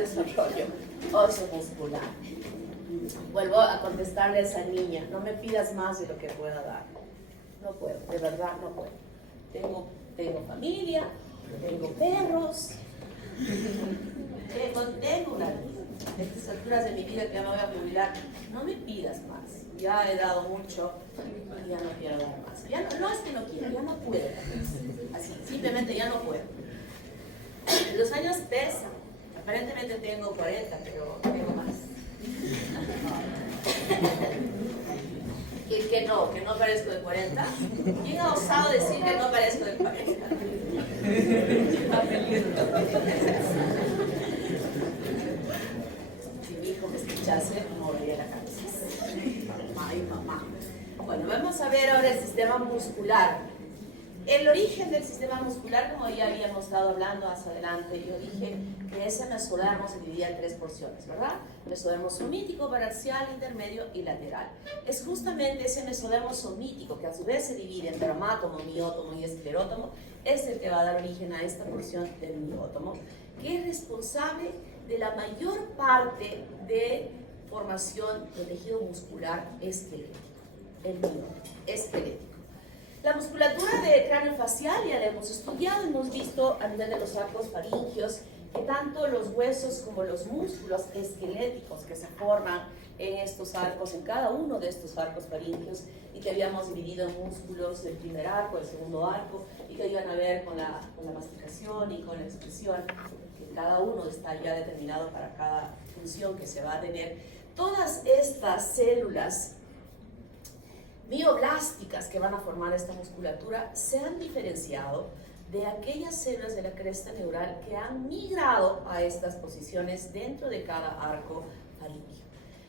desarrollo óseo muscular. Vuelvo a contestarle a esa niña, no me pidas más de lo que pueda dar. No puedo, de verdad no puedo. Tengo familia, tengo perros, tengo una vida. A estas alturas de mi vida que ya me voy a jubilar, no me pidas más. Ya he dado mucho y ya no quiero dar más. Ya no es que no quiero, ya no puedo. Así, simplemente ya no puedo. Los años pesan. Aparentemente tengo 40, pero tengo más. ¿Y que no parezco de 40? ¿Quién ha osado decir que no parezco de 40? Si mi hijo me escuchase, me movería la cabeza. Ay, mamá. Bueno, vamos a ver ahora el sistema muscular. El origen del sistema muscular, como ya habíamos estado hablando más adelante, yo dije que ese mesodermo se dividía en 3 porciones, ¿verdad? Mesodermo somítico, paraxial, intermedio y lateral. Es justamente ese mesodermo somítico, que a su vez se divide en dermatómo, miótomo y esclerótomo, es el que va a dar origen a esta porción del miótomo, que es responsable de la mayor parte de formación del tejido muscular esquelético, el miótomo esquelético. La musculatura de cráneo facial ya la hemos estudiado, hemos visto a nivel de los arcos faringios que tanto los huesos como los músculos esqueléticos que se forman en estos arcos, en cada uno de estos arcos faringios, y que habíamos dividido en músculos del primer arco, del segundo arco, y que iban a ver con la masticación y con la expresión, que cada uno está ya determinado para cada función que se va a tener. Todas estas células mioblásticas que van a formar esta musculatura se han diferenciado de aquellas células de la cresta neural que han migrado a estas posiciones dentro de cada arco faríngeo.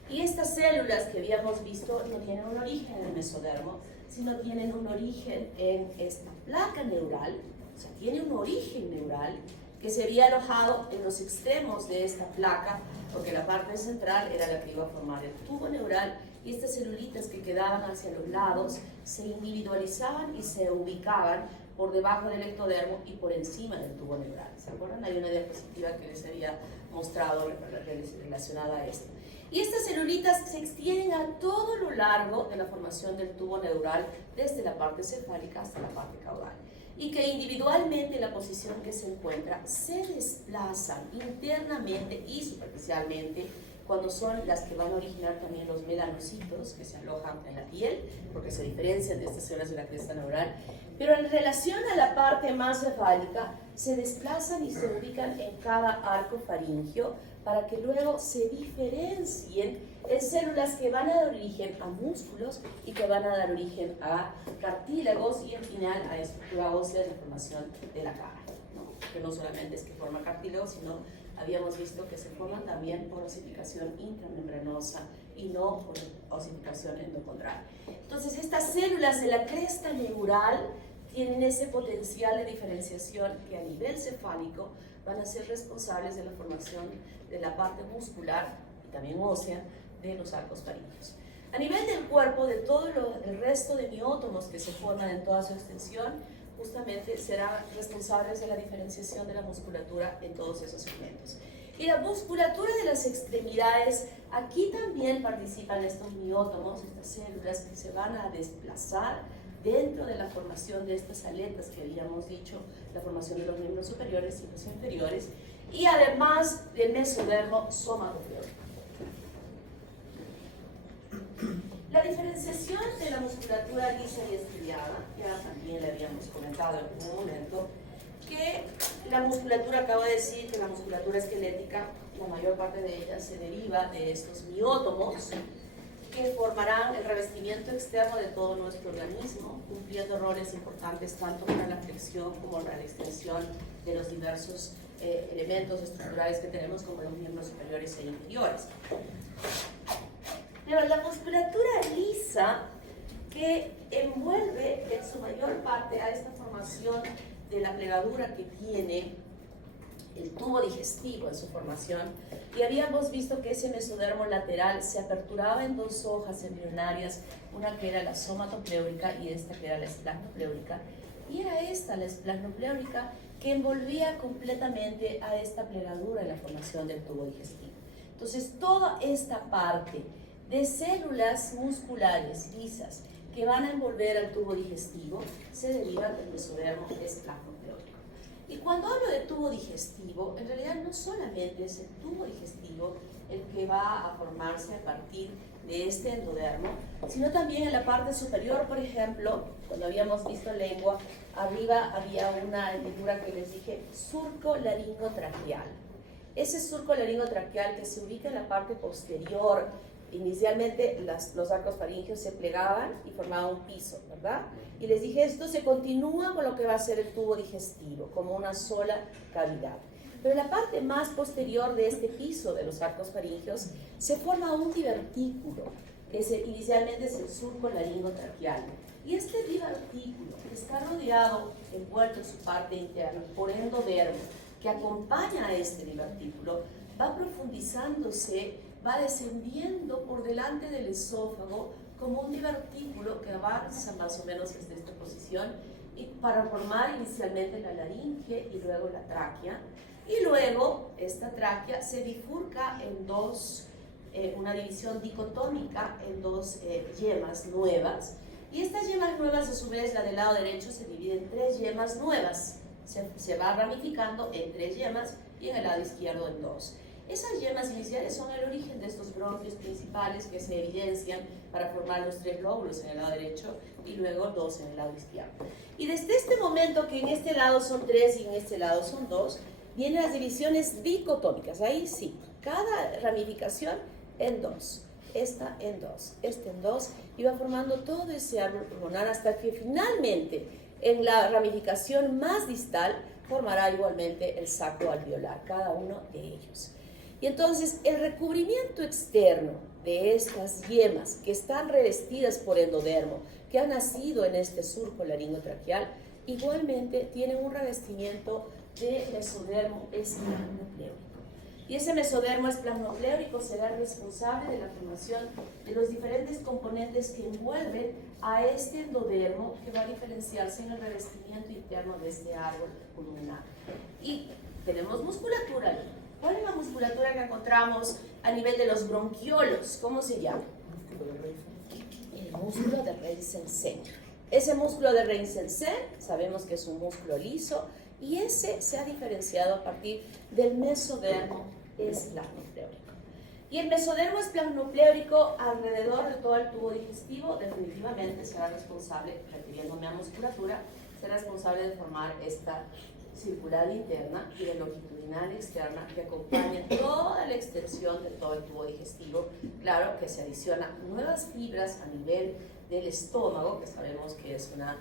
Y estas células que habíamos visto no tienen un origen en el mesodermo, sino tienen un origen en esta placa neural, o sea, tiene un origen neural que se había alojado en los extremos de esta placa, porque la parte central era la que iba a formar el tubo neural, y estas celulitas que quedaban hacia los lados se individualizaban y se ubicaban por debajo del ectodermo y por encima del tubo neural. ¿Se acuerdan? Hay una diapositiva que les había mostrado relacionada a esto. Y estas celulitas se extienden a todo lo largo de la formación del tubo neural, desde la parte cefálica hasta la parte caudal, y que individualmente en la posición que se encuentra se desplazan internamente y superficialmente cuando son las que van a originar también los melanocitos que se alojan en la piel, porque se diferencian de estas células de la cresta neural, pero en relación a la parte más cefálica se desplazan y se ubican en cada arco faríngeo para que luego se diferencien en células que van a dar origen a músculos y que van a dar origen a cartílagos y al final a estructura ósea de formación de la cara, ¿no? Que no solamente es que forma cartílagos, sino habíamos visto que se forman también por osificación intramembranosa y no por osificación endocondral. Entonces, estas células de la cresta neural tienen ese potencial de diferenciación que a nivel cefálico van a ser responsables de la formación de la parte muscular y también ósea de los arcos faríngeos. A nivel del cuerpo, de todo el resto de miótomos que se forman en toda su extensión, justamente serán responsables de la diferenciación de la musculatura en todos esos segmentos. Y la musculatura de las extremidades, aquí también participan estos miótomos, estas células que se van a desplazar dentro de la formación de estas aletas que habíamos dicho, la formación de los miembros superiores y los inferiores, y además del mesodermo somatopleórico. La diferenciación de la musculatura lisa y estriada, ya también le habíamos comentado en un momento, que la musculatura, acabo de decir que la musculatura esquelética, la mayor parte de ella se deriva de estos miótomos que formarán el revestimiento externo de todo nuestro organismo, cumpliendo roles importantes tanto para la flexión como para la extensión de los diversos elementos estructurales que tenemos, como los miembros superiores e inferiores. Pero la musculatura lisa, que envuelve en su mayor parte a esta formación de la plegadura que tiene el tubo digestivo en su formación, y habíamos visto que ese mesodermo lateral se aperturaba en 2 hojas embrionarias, una que era la somatopleórica y esta que era la esplanopleórica, y era esta, la esplanopleórica, que envolvía completamente a esta plegadura en la formación del tubo digestivo. Entonces, toda esta parte de células musculares lisas que van a envolver al tubo digestivo se derivan del mesodermo esplanocleórico. Y cuando hablo de tubo digestivo, en realidad no solamente es el tubo digestivo el que va a formarse a partir de este endodermo, sino también en la parte superior, por ejemplo, cuando habíamos visto lengua, arriba había una hendidura que les dije, surco laringotraqueal. Ese surco laringotraqueal que se ubica en la parte posterior, inicialmente los arcos faringeos se plegaban y formaban un piso, ¿verdad? Y les dije, esto se continúa con lo que va a ser el tubo digestivo, como una sola cavidad. Pero en la parte más posterior de este piso de los arcos faringeos se forma un divertículo, que inicialmente es el surco laringotraqueal. Y este divertículo está rodeado, envuelto en su parte interna, por endodermo, que acompaña a este divertículo, va profundizándose, va descendiendo por delante del esófago como un divertículo que avanza más o menos desde esta posición y para formar inicialmente la laringe y luego la tráquea. Y luego esta tráquea se bifurca en dos, una división dicotómica en dos yemas nuevas. Y estas yemas nuevas, a su vez, la del lado derecho se divide en 3 yemas nuevas. Se va ramificando en 3 yemas y en el lado izquierdo en 2. Esas yemas iniciales son el origen de estos bronquios principales que se evidencian para formar los 3 lóbulos en el lado derecho y luego 2 en el lado izquierdo. Y desde este momento que en este lado son 3 y en este lado son 2, vienen las divisiones dicotómicas. Ahí sí, cada ramificación en 2. Esta en 2, este en 2, y va formando todo ese árbol pulmonar hasta que finalmente en la ramificación más distal formará igualmente el saco alveolar, cada uno de ellos. Y entonces el recubrimiento externo de estas yemas que están revestidas por endodermo, que han nacido en este surco laringotraqueal, igualmente tienen un revestimiento de mesodermo esplanocleórico. Y ese mesodermo esplanocleórico será el responsable de la formación de los diferentes componentes que envuelven a este endodermo que va a diferenciarse en el revestimiento interno de este árbol pulmonar. Y tenemos musculatura. ¿Cuál es la musculatura que encontramos a nivel de los bronquiolos? ¿Cómo se llama? El músculo de Reisensen. Ese músculo de Reisensen sabemos que es un músculo liso y ese se ha diferenciado a partir del mesodermo esplanocleórico. Y el mesodermo esplanocleórico alrededor de todo el tubo digestivo definitivamente será responsable, refiriéndome a musculatura, será responsable de formar esta circular interna y de longitudinal externa que acompaña toda la extensión de todo el tubo digestivo. Claro que se adicionan nuevas fibras a nivel del estómago, que sabemos que es una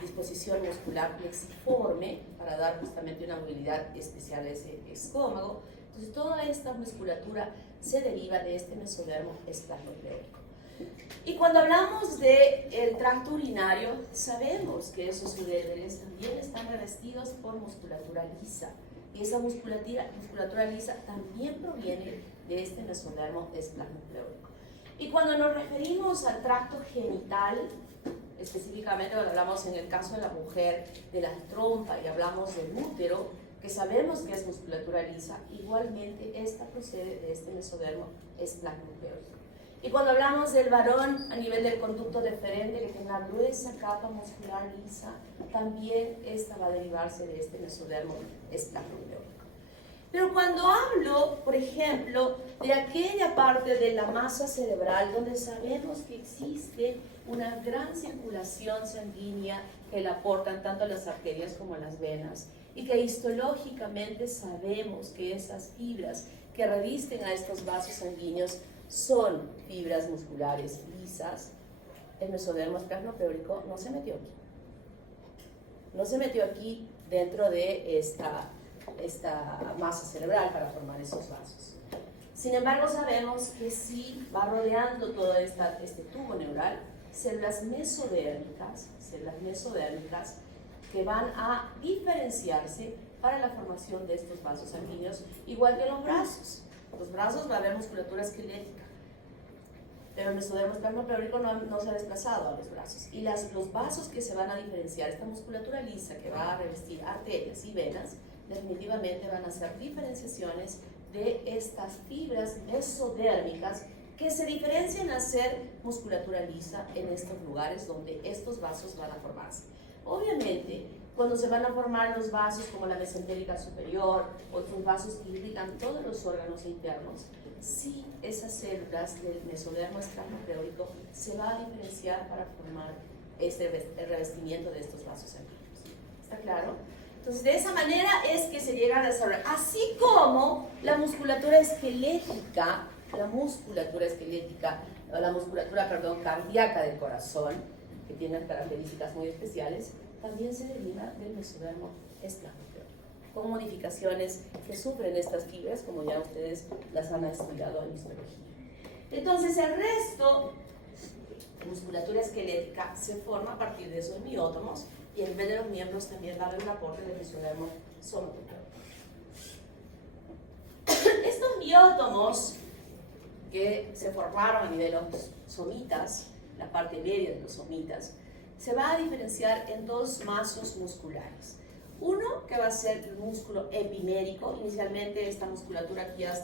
disposición muscular flexiforme para dar justamente una movilidad especial a ese estómago. Entonces toda esta musculatura se deriva de este mesodermo esplanocleórico. Y cuando hablamos del tracto urinario, sabemos que esos uréteres también están revestidos por musculatura lisa. Y esa musculatura lisa también proviene de este mesodermo esplanocleórico. Y cuando nos referimos al tracto genital, específicamente cuando hablamos en el caso de la mujer de la trompa y hablamos del útero, que sabemos que es musculatura lisa, igualmente esta procede de este mesodermo esplanocleórico. Y cuando hablamos del varón a nivel del conducto deferente, que tiene una gruesa capa muscular lisa, también esta va a derivarse de este mesodermo esplanocleórico. Pero cuando hablo, por ejemplo, de aquella parte de la masa cerebral donde sabemos que existe una gran circulación sanguínea que la aportan tanto las arterias como las venas, y que histológicamente sabemos que esas fibras que revisten a estos vasos sanguíneos son fibras musculares lisas, el mesodermo esplanocleórico no se metió aquí. No se metió aquí dentro de esta masa cerebral para formar esos vasos. Sin embargo, sabemos que sí va rodeando todo este tubo neural células mesodérmicas que van a diferenciarse para la formación de estos vasos sanguíneos, igual que los brazos. Los brazos va a haber musculatura esquelética. pero el mesodermo esternopelvico no se ha desplazado a los brazos. Y los vasos que se van a diferenciar, esta musculatura lisa que va a revestir arterias y venas, definitivamente van a ser diferenciaciones de estas fibras mesodérmicas que se diferencian a ser musculatura lisa en estos lugares donde estos vasos van a formarse. Obviamente, cuando se van a formar los vasos como la mesentérica superior, otros vasos que irritan todos los órganos internos, sí, esas células del mesodermo esternopelvico se va a diferenciar para formar el revestimiento de estos vasos sanguíneos. ¿Está claro? Entonces, de esa manera es que se llega a desarrollar. Así como la musculatura esquelética, cardíaca del corazón, que tiene características muy especiales, también se deriva del mesodermo esternopelvico, con modificaciones que sufren estas fibras, como ya ustedes las han estudiado en histología. Entonces, el resto de musculatura esquelética se forma a partir de esos miótomos, y en vez de los miembros también va a haber un aporte del mesodermo somótico. Estos miótomos que se formaron a nivel de los somitas, la parte media de los somitas, se va a diferenciar en dos mazos musculares. Uno que va a ser el músculo epimérico. Inicialmente esta musculatura aquí ya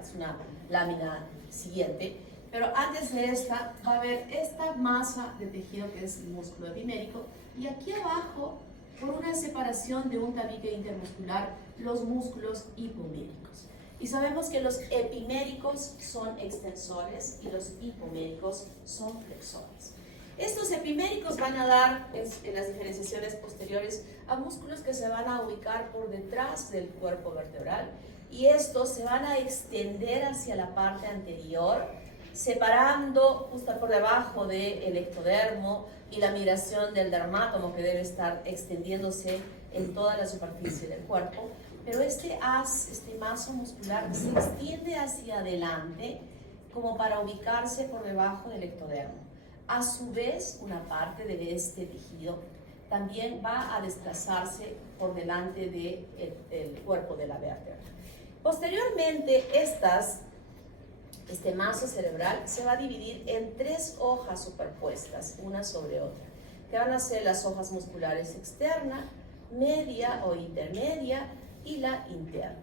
es una lámina siguiente, pero antes de esta va a haber esta masa de tejido que es el músculo epimérico, y aquí abajo, por una separación de un tabique intermuscular, los músculos hipoméricos. Y sabemos que los epiméricos son extensores y los hipoméricos son flexores. Estos epiméricos van a dar, en las diferenciaciones posteriores, a músculos que se van a ubicar por detrás del cuerpo vertebral, y estos se van a extender hacia la parte anterior, separando justo por debajo del ectodermo y la migración del dermátomo, que debe estar extendiéndose en toda la superficie del cuerpo. Pero este maso muscular se extiende hacia adelante como para ubicarse por debajo del ectodermo. A su vez, una parte de este tejido también va a desplazarse por delante del cuerpo de la vértebra. Posteriormente, este maso cerebral se va a dividir en tres hojas superpuestas, una sobre otra, que van a ser las hojas musculares externa, media o intermedia y la interna.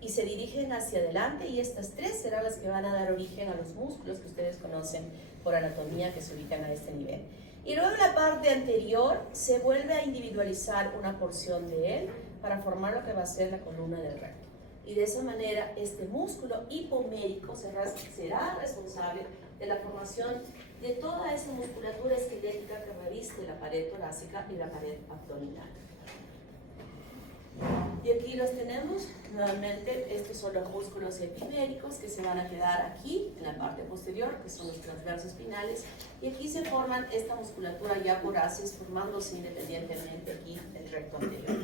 Y se dirigen hacia adelante, y estas tres serán las que van a dar origen a los músculos que ustedes conocen por anatomía, que se ubican a este nivel. Y luego en la parte anterior se vuelve a individualizar una porción de él para formar lo que va a ser la columna del recto. Y de esa manera este músculo hipomérico será responsable de la formación de toda esa musculatura esquelética que reviste la pared torácica y la pared abdominal. Y aquí los tenemos, nuevamente, estos son los músculos epiméricos que se van a quedar aquí, en la parte posterior, que son los transversos espinales, y aquí se forman esta musculatura ya voraces, formándose independientemente aquí del recto anterior.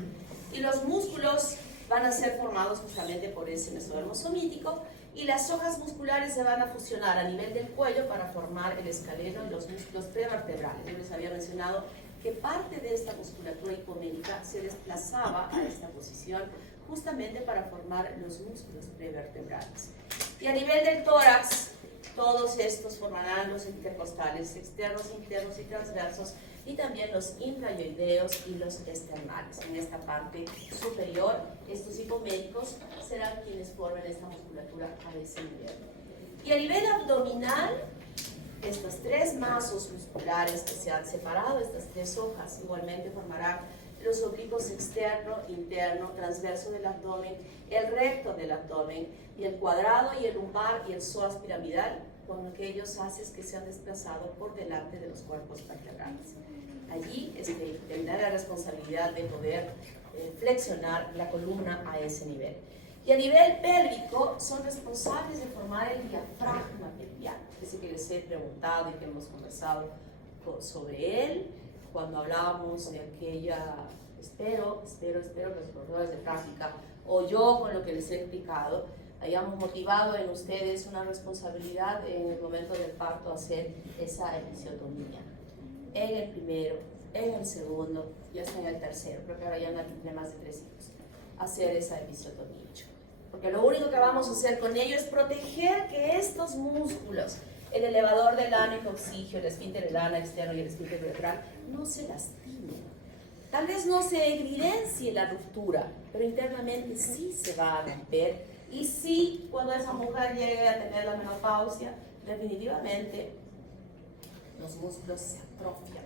Y los músculos van a ser formados justamente por ese mesodermo somítico, y las hojas musculares se van a fusionar a nivel del cuello para formar el escaleno y los músculos prevertebrales. Yo les había mencionado que parte de esta musculatura hipomérica se desplazaba a esta posición justamente para formar los músculos prevertebrales. Y a nivel del tórax, todos estos formarán los intercostales externos, internos y transversos, y también los infrayoideos y los esternales. En esta parte superior, estos hipoméricos serán quienes formen esta musculatura a ese nivel. Y a nivel abdominal, estos tres mazos musculares que se han separado, estas tres hojas, igualmente formarán los oblicuos externo, interno, transverso del abdomen, el recto del abdomen, y el cuadrado y el lumbar y el psoas piramidal, con aquellos haces que se han desplazado por delante de los cuerpos vertebrales. Allí tendrá la responsabilidad de poder flexionar la columna a ese nivel. Y a nivel pélvico son responsables de formar el diafragma pelviano, ese que les he preguntado y que hemos conversado sobre él cuando hablábamos de aquella, espero que los profesores de práctica o yo con lo que les he explicado hayamos motivado en ustedes una responsabilidad en el momento del parto, hacer esa episiotomía. En el primero, en el segundo y hasta en el tercero, creo que ahora ya no tiene más de 3 hijos, hacer esa episiotomía. Porque lo único que vamos a hacer con ello es proteger que estos músculos el elevador del ano hipoxigio, el esfínter del ano externo y el esfínter uretral no se lastimen. Tal vez no se evidencie la ruptura, pero internamente sí se va a romper. Y sí, cuando esa mujer llegue a tener la menopausia, definitivamente los músculos se atrofian,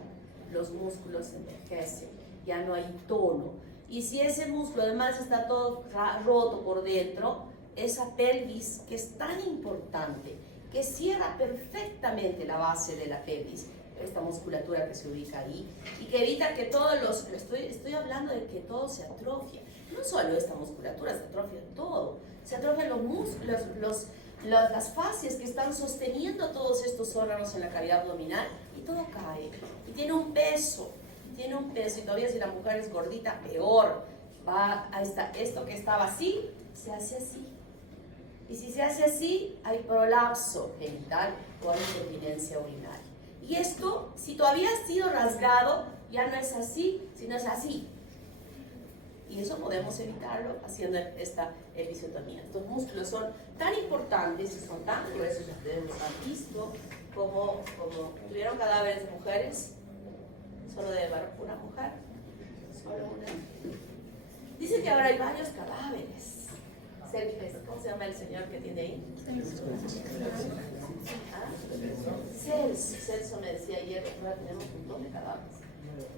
los músculos se envejecen, ya no hay tono. Y si ese músculo además está todo roto por dentro, esa pelvis que es tan importante, que cierra perfectamente la base de la pelvis, esta musculatura que se ubica ahí, y que evita que todos los, estoy hablando de que todo se atrofia, no solo esta musculatura, se atrofia todo, se atrofian los músculos, las fascias que están sosteniendo todos estos órganos en la cavidad abdominal, y todo cae, y tiene un peso, y todavía si la mujer es gordita, peor, va a esto que estaba así, se hace así. Y si se hace así, hay prolapso genital o hay incontinencia urinaria. Y esto, si todavía ha sido rasgado, ya no es así, sino es así. Y eso podemos evitarlo haciendo esta episiotomía. Estos músculos son tan importantes y son tan gruesos, ustedes los han visto, como tuvieron cadáveres de mujeres, solo de una mujer, solo una. Dicen que ahora hay varios cadáveres. ¿Cómo se llama el señor que tiene ahí? Celso me decía ayer que ahora tenemos un montón de cadáveres.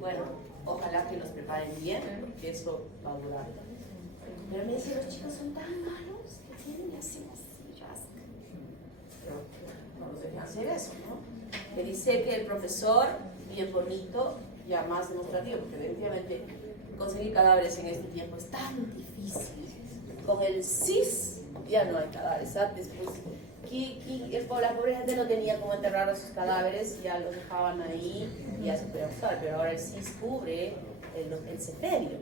Bueno, ojalá que los preparen bien, porque eso va a durar. Pero me decía, los chicos son tan malos que tienen y hacen así, rascan. Pero no nos dejan hacer eso, ¿no? Me dice que el profesor, bien bonito, ya más demostrativo, porque definitivamente conseguir cadáveres en este tiempo es tan difícil. Con el CIS ya no hay cadáveres. Antes, pues, la pobre gente no tenía cómo enterrar a sus cadáveres, ya los dejaban ahí y ya se podía usar, pero ahora el CIS cubre el ceferio.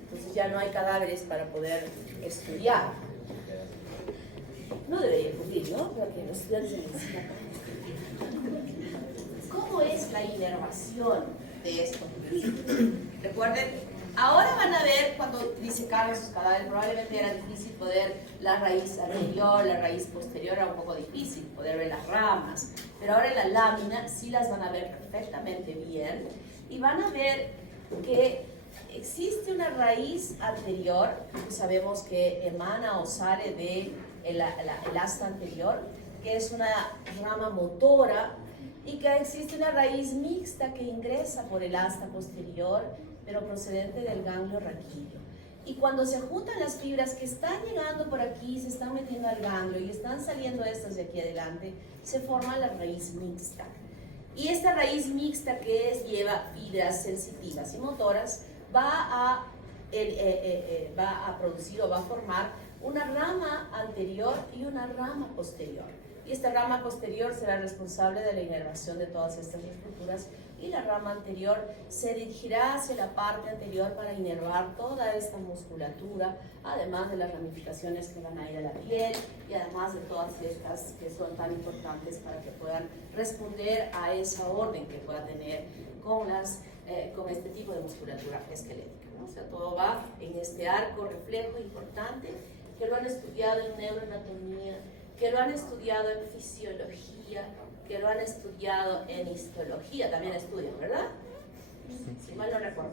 Entonces ya no hay cadáveres para poder estudiar. No debería cubrir, ¿no? Para que los estudiantes de medicina. ¿Cómo es la inervación de esto? Recuerden, ahora van a ver cuando disecaron sus cadáveres, probablemente era difícil poder, la raíz anterior, la raíz posterior era un poco difícil poder ver las ramas, pero ahora en la lámina sí las van a ver perfectamente bien y van a ver que existe una raíz anterior, que sabemos que emana o sale de el asta anterior, que es una rama motora, y que existe una raíz mixta que ingresa por el asta posterior, pero procedente del ganglio raquídeo. Y cuando se juntan las fibras que están llegando por aquí, se están metiendo al ganglio y están saliendo estas de aquí adelante, se forma la raíz mixta. Y esta raíz mixta que lleva fibras sensitivas y motoras va a producir o va a formar una rama anterior y una rama posterior. Y esta rama posterior será responsable de la inervación de todas estas estructuras y la rama anterior se dirigirá hacia la parte anterior para inervar toda esta musculatura, además de las ramificaciones que van a ir a la piel y además de todas estas que son tan importantes para que puedan responder a esa orden que pueda tener con este tipo de musculatura esquelética, ¿no? O sea, todo va en este arco reflejo importante que lo han estudiado en neuroanatomía, que lo han estudiado en fisiología, que lo han estudiado en histología, también estudian, ¿verdad? Si mal no recuerdo.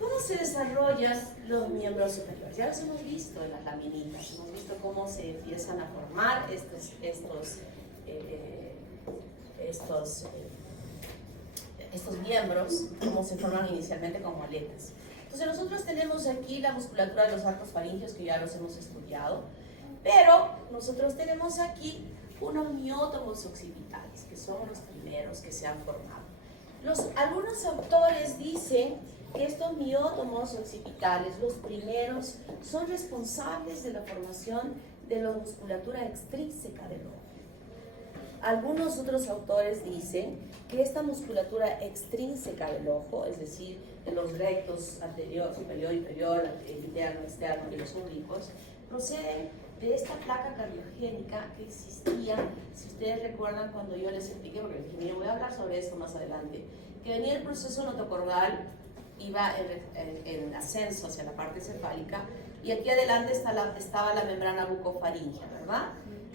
¿Cómo se desarrollan los miembros superiores? Ya los hemos visto en las laminitas, hemos visto cómo se empiezan a formar estos miembros, cómo se forman inicialmente como aletas. Entonces nosotros tenemos aquí la musculatura de los arcos faringeos, que ya los hemos estudiado, pero nosotros tenemos aquí unos miótomos occipitales, que son los primeros que se han formado. Algunos autores dicen que estos miótomos occipitales, los primeros, son responsables de la formación de la musculatura extrínseca del ojo. Algunos otros autores dicen que esta musculatura extrínseca del ojo, es decir, de los rectos anterior, superior, inferior, interno, externo y los oblicuos, proceden de esta placa cardiogénica que existía, si ustedes recuerdan cuando yo les expliqué, porque les dije, mira, voy a hablar sobre esto más adelante, que venía el proceso notocordal, iba en ascenso hacia la parte cefálica, y aquí adelante estaba la membrana bucofaríngea, ¿verdad?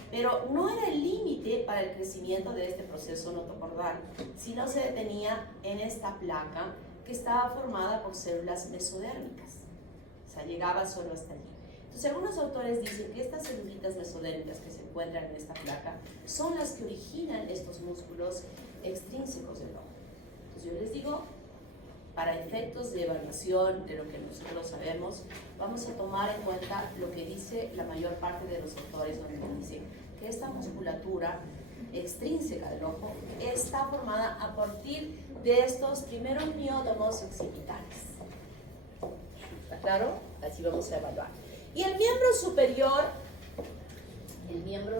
Pero no era el límite para el crecimiento de este proceso notocordal, sino se detenía en esta placa que estaba formada por células mesodérmicas. O sea, llegaba solo hasta allí. Entonces, algunos autores dicen que estas celulitas mesodérmicas que se encuentran en esta placa son las que originan estos músculos extrínsecos del ojo. Entonces, yo les digo, para efectos de evaluación de lo que nosotros sabemos, vamos a tomar en cuenta lo que dice la mayor parte de los autores, donde dicen que esta musculatura extrínseca del ojo está formada a partir de estos primeros miótomos occipitales. ¿Está claro? Así vamos a evaluar. Y el miembro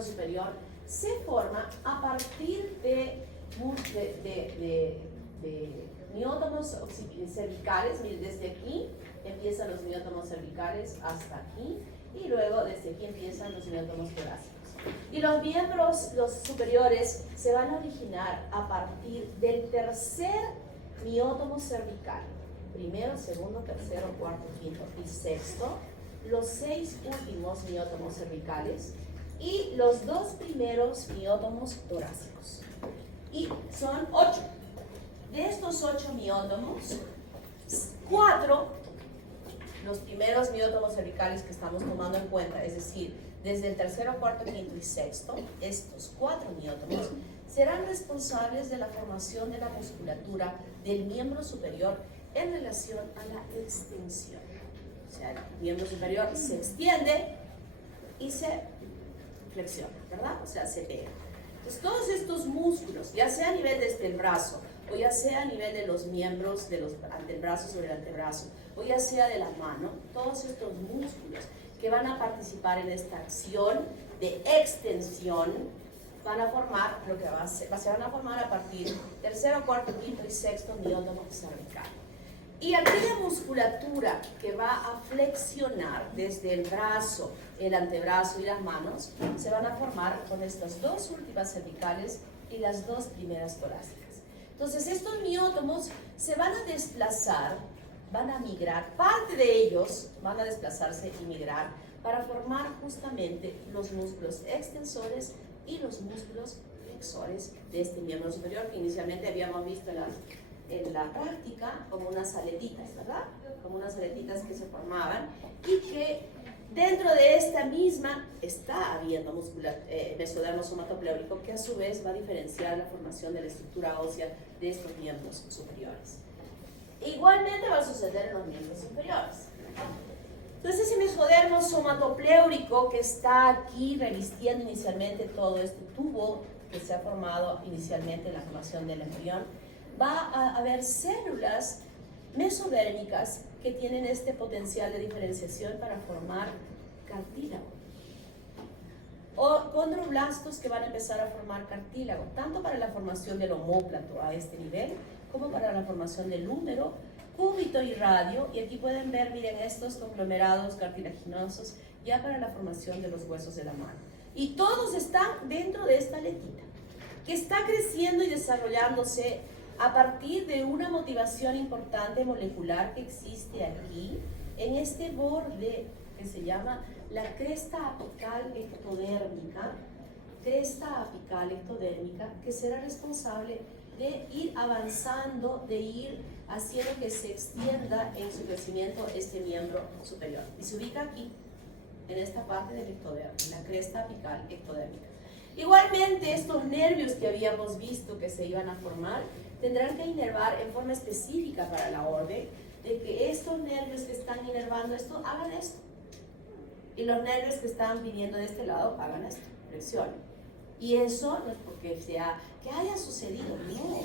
superior se forma a partir de miótomos cervicales. Miren, desde aquí empiezan los miótomos cervicales hasta aquí, y luego desde aquí empiezan los miótomos torácicos. Y los miembros, los superiores, se van a originar a partir del tercer miótomo cervical. Primero, segundo, tercero, cuarto, quinto y sexto. Los 6 últimos miótomos cervicales y los 2 primeros miótomos torácicos. Y son 8. De estos 8 miótomos, 4, los primeros miótomos cervicales que estamos tomando en cuenta, es decir, desde el tercero, cuarto, quinto y sexto, estos 4 miótomos serán responsables de la formación de la musculatura del miembro superior en relación a la extensión. O sea, el miembro superior se extiende y se flexiona, ¿verdad? O sea, se pega. Entonces, todos estos músculos, ya sea a nivel desde el brazo, o ya sea a nivel de los miembros, de los antebrazos sobre el antebrazo, o ya sea de la mano, todos estos músculos que van a participar en esta acción de extensión van a formar lo que se van a formar a partir del tercero, cuarto, quinto y sexto miótomo cervical. Y aquella musculatura que va a flexionar desde el brazo, el antebrazo y las manos, se van a formar con estas 2 últimas cervicales y las 2 primeras torácicas. Entonces, estos miótomos se van a desplazar, van a migrar, parte de ellos van a desplazarse y migrar para formar justamente los músculos extensores y los músculos flexores de este miembro superior, que inicialmente habíamos visto en la práctica como unas aletitas, ¿verdad? Como unas aletitas que se formaban y que dentro de esta misma está habiendo mesodermo somatopleurico, que a su vez va a diferenciar la formación de la estructura ósea de estos miembros superiores. Igualmente va a suceder en los miembros inferiores. Entonces, ese mesodermo somatopleurico que está aquí revistiendo inicialmente todo este tubo que se ha formado inicialmente en la formación del embrión, va a haber células mesodérmicas que tienen este potencial de diferenciación para formar cartílago, o condroblastos que van a empezar a formar cartílago, tanto para la formación del omóplato a este nivel, como para la formación del húmero, cúbito y radio, y aquí pueden ver, miren, estos conglomerados cartilaginosos ya para la formación de los huesos de la mano. Y todos están dentro de esta aletita, que está creciendo y desarrollándose a partir de una motivación importante molecular que existe aquí, en este borde que se llama la cresta apical ectodérmica, que será responsable de ir avanzando, de ir haciendo que se extienda en su crecimiento este miembro superior. Y se ubica aquí, en esta parte del ectodermo, la cresta apical ectodérmica. Igualmente, estos nervios que habíamos visto que se iban a formar, tendrán que inervar en forma específica para la orden, de que estos nervios que están inervando esto, hagan esto. Y los nervios que están viniendo de este lado, hagan esto, flexionen. Y eso no es porque que haya sucedido, no.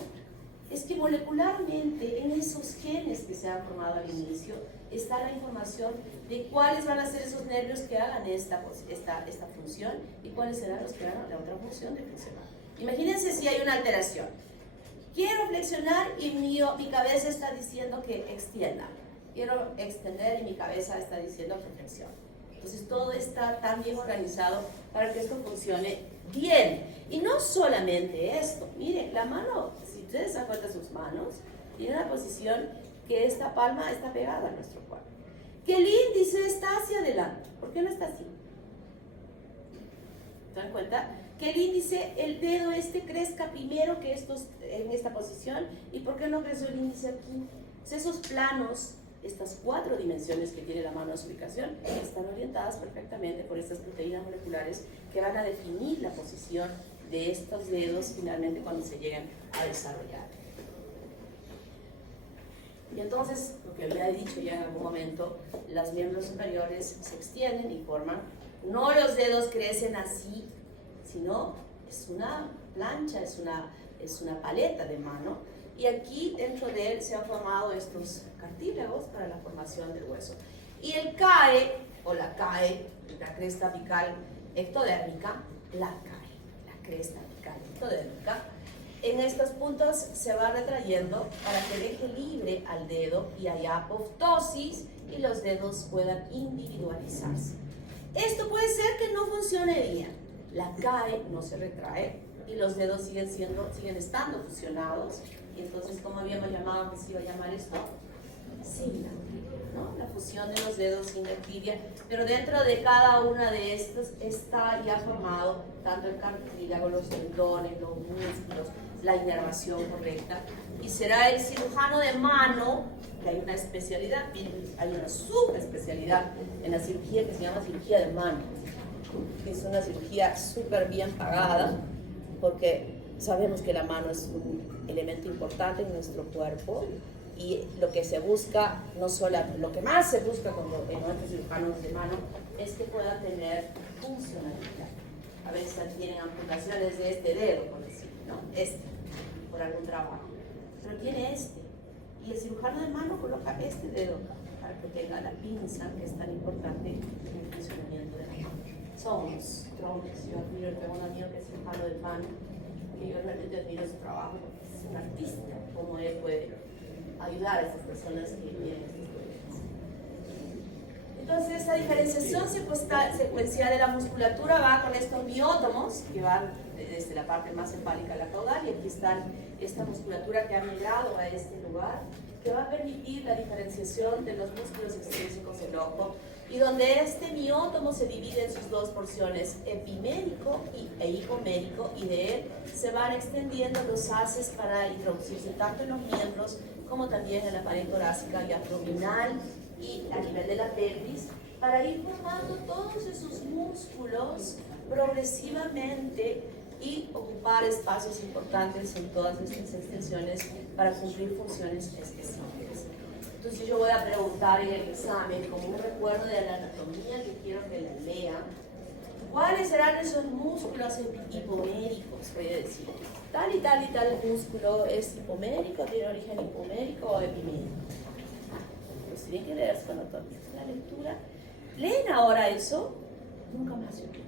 Es que molecularmente en esos genes que se han formado al inicio está la información de cuáles van a ser esos nervios que hagan esta función y cuáles serán los que hagan la otra función de flexionar. Imagínense si hay una alteración. Quiero flexionar y mi cabeza está diciendo que extienda. Quiero extender y mi cabeza está diciendo que flexione. Entonces todo está tan bien organizado para que esto funcione bien. Y no solamente esto. Miren, la mano, si ustedes dan cuenta de sus manos, tiene una posición que esta palma está pegada a nuestro cuerpo. que el índice está hacia adelante. ¿Por qué no está así? ¿Se dan cuenta? Que el índice, el dedo crezca primero que estos en esta posición. ¿Y por qué no creció el índice aquí? Pues esos planos, estas 4 dimensiones que tiene la mano a su ubicación, están orientadas perfectamente por estas proteínas moleculares que van a definir la posición de estos dedos finalmente cuando se lleguen a desarrollar. Y entonces, lo que había dicho ya en algún momento, los miembros superiores se extienden y forman, no los dedos crecen así, sino es una plancha, es una paleta de mano, y aquí dentro de él se han formado estos cartílagos para la formación del hueso. Y el CAE, o la CAE, la cresta apical ectodérmica, la cresta apical ectodérmica, en estos puntos se va retrayendo para que deje libre al dedo y haya apoptosis y los dedos puedan individualizarse. Esto puede ser que no funcione bien. La CAE no se retrae y los dedos siguen estando fusionados. Y entonces, ¿cómo habíamos llamado que se iba a llamar esto? Simetría, ¿no? La fusión de los dedos, simetría. Pero dentro de cada una de estas está ya formado tanto el cartílago, los tendones, los músculos, la inervación correcta. Y será el cirujano de mano, que hay una especialidad, hay una subespecialidad en la cirugía que se llama cirugía de mano, que es una cirugía súper bien pagada, porque sabemos que la mano es un elemento importante en nuestro cuerpo y lo que se busca, no solo, lo que más se busca cuando en nuestros cirujanos de mano es que pueda tener funcionalidad. A veces tienen amputaciones de este dedo, por decir, ¿no? Por algún trabajo. Pero tiene y el cirujano de mano coloca este dedo para que tenga la pinza, que es tan importante en el funcionamiento de la mano. Somos troncos. Yo tengo un amigo que es cirujano de mano y yo realmente admiro su trabajo, es un artista, cómo él puede ayudar a esas personas que tienen estos problemas. Entonces, esta diferenciación secuencial de la musculatura va con estos miótomos que van desde la parte más cefálica a la caudal, y aquí está esta musculatura que ha migrado a este lugar, que va a permitir la diferenciación de los músculos extrínsecos del ojo, y donde este miótomo se divide en sus 2 porciones, epimérico e hipomérico, y de él se van extendiendo los haces para introducirse tanto en los miembros como también en la pared torácica y abdominal y a nivel de la pelvis, para ir formando todos esos músculos progresivamente y ocupar espacios importantes en todas estas extensiones para cumplir funciones específicas. Entonces yo voy a preguntar en el examen, como un recuerdo de la anatomía que quiero que la lean, ¿cuáles serán esos músculos hipoméricos? Voy a decir, tal y tal y tal músculo es hipomérico, tiene origen hipomérico o epimérico. Pues tienen que leer su anatomía. La lectura, leen ahora eso, nunca más se olviden.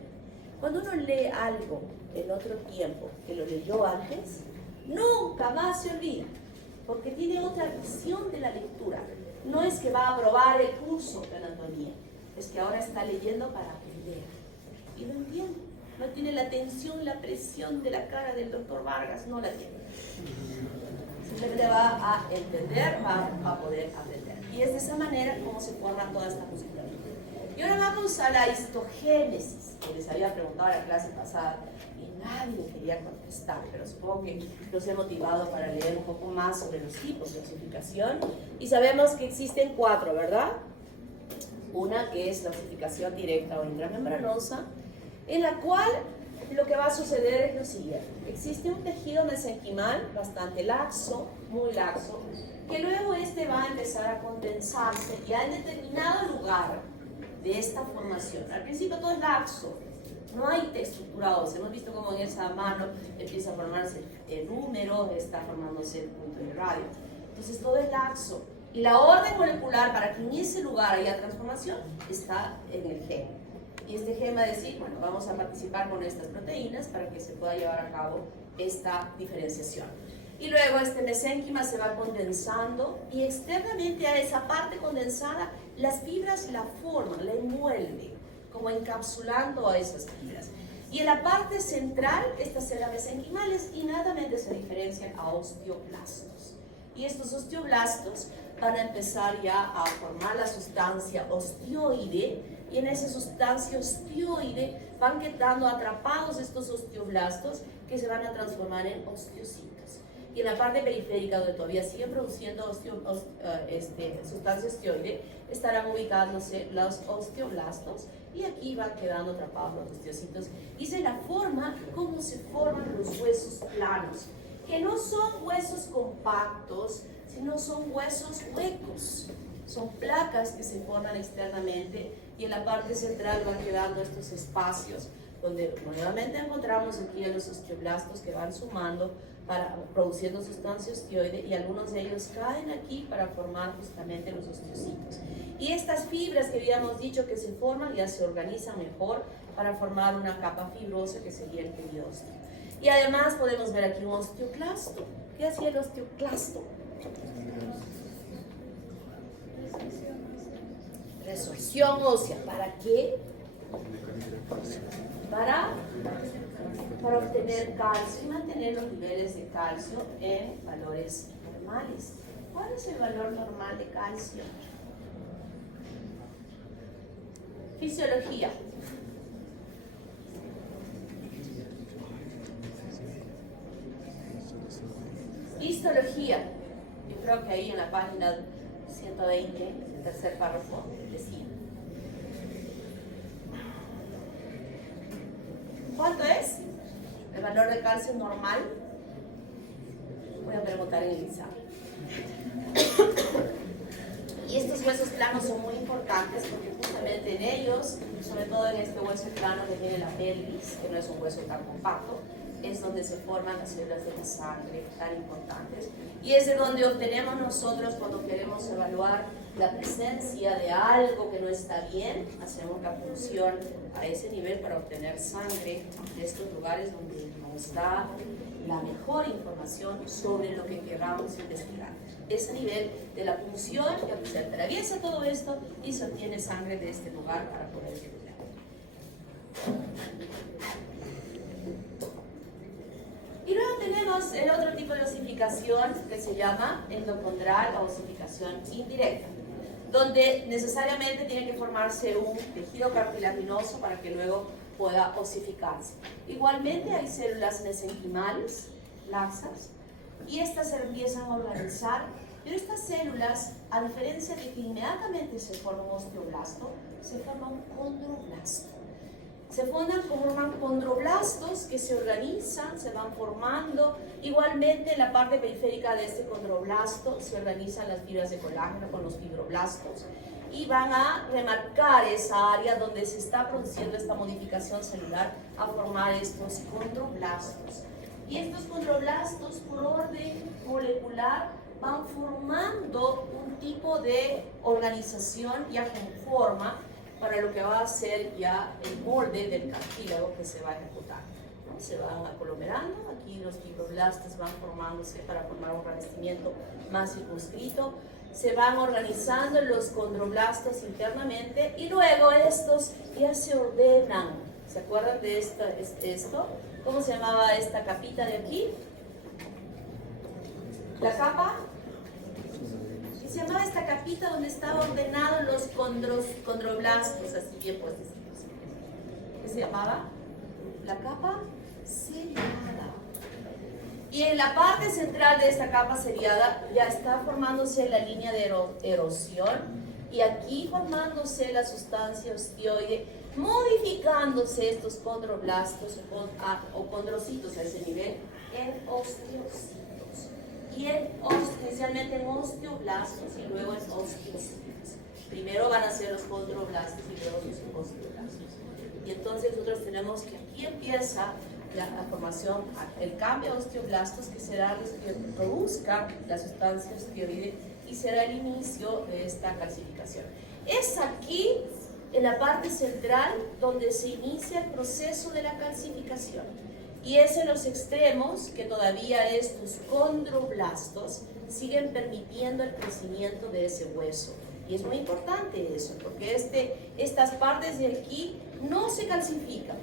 Cuando uno lee algo en otro tiempo que lo leyó antes, nunca más se olvida, porque tiene otra visión de la lectura. No es que va a aprobar el curso de anatomía, es que ahora está leyendo para aprender. Y lo entiende. No tiene la tensión, la presión de la cara del doctor Vargas, no la tiene. Simplemente va a entender, va a poder aprender. Y es de esa manera como se forma toda esta musculatura. Y ahora vamos a la histogénesis, que les había preguntado en la clase pasada y nadie me quería contestar, pero supongo que los he motivado para leer un poco más sobre los tipos de osificación. Y sabemos que existen 4, ¿verdad? Una que es la osificación directa o intramembranosa, en la cual lo que va a suceder es lo siguiente. Existe un tejido mesenquimal bastante laxo, muy laxo, que luego va a empezar a condensarse ya en determinado lugar de esta formación. Al principio todo es laxo, no hay estructura ósea. Hemos visto cómo en esa mano empieza a formarse el número, está formándose el punto de radio. Entonces todo es laxo. Y la orden molecular para que en ese lugar haya transformación está en el gen. Y este gen va a decir, bueno, vamos a participar con estas proteínas para que se pueda llevar a cabo esta diferenciación. Y luego este mesénquima se va condensando y externamente a esa parte condensada las fibras la forman, la envuelven, como encapsulando a esas fibras. Y en la parte central, estas células mesenquimales innatamente se diferencian a osteoclastos. Y estos osteoblastos van a empezar ya a formar la sustancia osteoide, y en esa sustancia osteoide van quedando atrapados estos osteoblastos que se van a transformar en osteocitos. Y en la parte periférica, donde todavía siguen produciendo sustancia osteoide, estarán ubicados los osteoblastos, y aquí van quedando atrapados los osteocitos. Y esa es la forma como se forman los huesos planos, que no son huesos compactos, sino son huesos huecos. Son placas que se forman externamente, y en la parte central van quedando estos espacios donde nuevamente encontramos aquí a los osteoblastos que van sumando, produciendo sustancia osteoide, y algunos de ellos caen aquí para formar justamente los osteocitos. Y estas fibras que habíamos dicho que se forman ya se organizan mejor para formar una capa fibrosa que sería el periósteo. Y además podemos ver aquí un osteoclasto. ¿Qué hacía el osteoclasto? Resorción ósea. ¿Para qué? Para obtener calcio y mantener los niveles de calcio en valores normales. ¿Cuál es el valor normal de calcio? Fisiología. Histología. Yo creo que ahí en la página 120, el tercer párrafo, decía. ¿Cuánto es el valor de calcio normal? Voy a preguntar en el examen. Y estos huesos planos son muy importantes porque justamente en ellos, sobre todo en este hueso plano que tiene la pelvis, que no es un hueso tan compacto, es donde se forman las células de la sangre tan importantes. Y es de donde obtenemos nosotros, cuando queremos evaluar la presencia de algo que no está bien, hacemos la punción a ese nivel para obtener sangre de estos lugares donde nos da la mejor información sobre lo que queramos investigar. Ese nivel de la punción, ya se atraviesa todo esto y se obtiene sangre de este lugar para poder estudiar. Y luego tenemos el otro tipo de osificación que se llama endocondral o osificación indirecta, donde necesariamente tiene que formarse un tejido cartilaginoso para que luego pueda osificarse. Igualmente hay células mesenquimales, laxas, y estas se empiezan a organizar, pero estas células, a diferencia de que inmediatamente se forma un osteoblasto, se forma un condroblasto. Se forman condroblastos que se organizan, se van formando. Igualmente en la parte periférica de este condroblasto se organizan las fibras de colágeno con los fibroblastos y van a remarcar esa área donde se está produciendo esta modificación celular a formar estos condroblastos. Y estos condroblastos, por orden molecular, van formando un tipo de organización ya con forma para lo que va a ser ya el molde del cartílago que se va a ejecutar, ¿no? Se van aglomerando, aquí los fibroblastos van formándose para formar un revestimiento más circunscrito, se van organizando los condroblastos internamente y luego estos ya se ordenan. ¿Se acuerdan de esto? ¿Cómo se llamaba esta capita de aquí? La capa. Se llamaba esta capita donde estaban ordenados los condroblastos, así bien puestos. ¿Qué se llamaba? La capa seriada. Y en la parte central de esta capa seriada ya está formándose la línea de erosión, y aquí formándose la sustancia osteoide, modificándose estos condroblastos o condrocitos a ese nivel en osteocitos. Y inicialmente en osteoblastos y luego en osteocitos. Primero van a ser los condroblastos y luego los osteoblastos. Y entonces nosotros tenemos que aquí empieza la formación, el cambio de osteoblastos que será lo que produzca la sustancia osteoide y será el inicio de esta calcificación. Es aquí, en la parte central, donde se inicia el proceso de la calcificación. Y es en los extremos que todavía estos condroblastos siguen permitiendo el crecimiento de ese hueso. Y es muy importante eso, porque estas partes de aquí no se calcifican.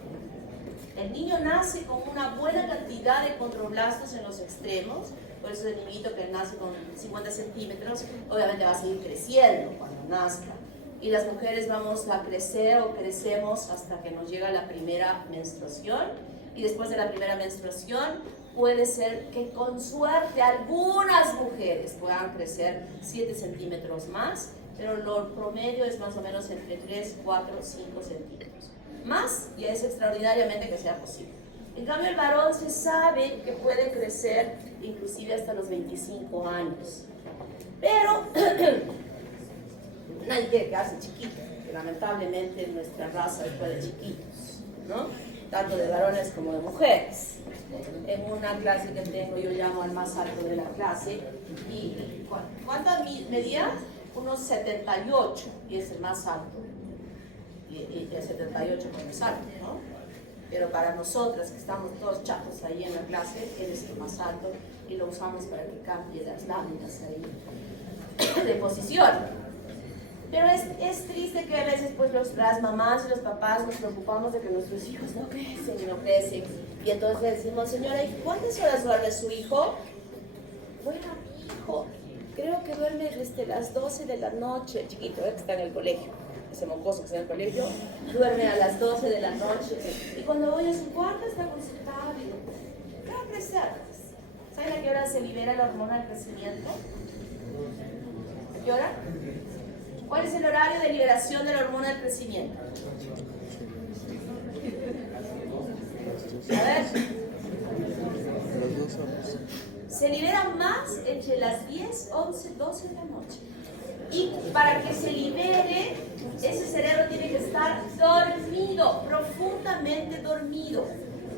El niño nace con una buena cantidad de condroblastos en los extremos, Por eso el niñito que nace con 50 centímetros, obviamente va a seguir creciendo cuando nazca. Y las mujeres vamos a crecer o crecemos hasta que nos llega la primera menstruación. Y después de la primera menstruación, puede ser que con suerte algunas mujeres puedan crecer 7 centímetros más, pero lo promedio es más o menos entre 3, 4, 5 centímetros. Más, y es extraordinariamente que sea posible. En cambio, el varón se sabe que puede crecer inclusive hasta los 25 años. Pero nadie quiere quedarse chiquito, que lamentablemente nuestra raza es de chiquitos, ¿no? Tanto de varones como de mujeres. En una clase que tengo, yo llamo al más alto de la clase, y ¿cuánto medía? Unos 78, y es el más alto. Y el 78 con el alto, ¿no? Pero para nosotras, que estamos todos chatos ahí en la clase, él es el más alto, y lo usamos para que cambie las láminas ahí de posición. Pero es triste que a veces pues las mamás y los papás nos preocupamos de que nuestros hijos no crecen y no crecen. Y entonces decimos, señora, ¿y cuántas horas duerme su hijo? Bueno, mi hijo, creo que duerme desde las 12 de la noche, el chiquito, que está en el colegio, ese mocoso que está en el colegio, duerme a las 12 de la noche. Y cuando voy a su cuarto está concentrado y digo, ¿qué va a crecer? ¿Saben a qué hora se libera la hormona del crecimiento? ¿A qué hora? ¿Cuál es el horario de liberación de la hormona del crecimiento? A ver. Se libera más entre las 10, 11, 12 de la noche. Y para que se libere, ese cerebro tiene que estar dormido, profundamente dormido.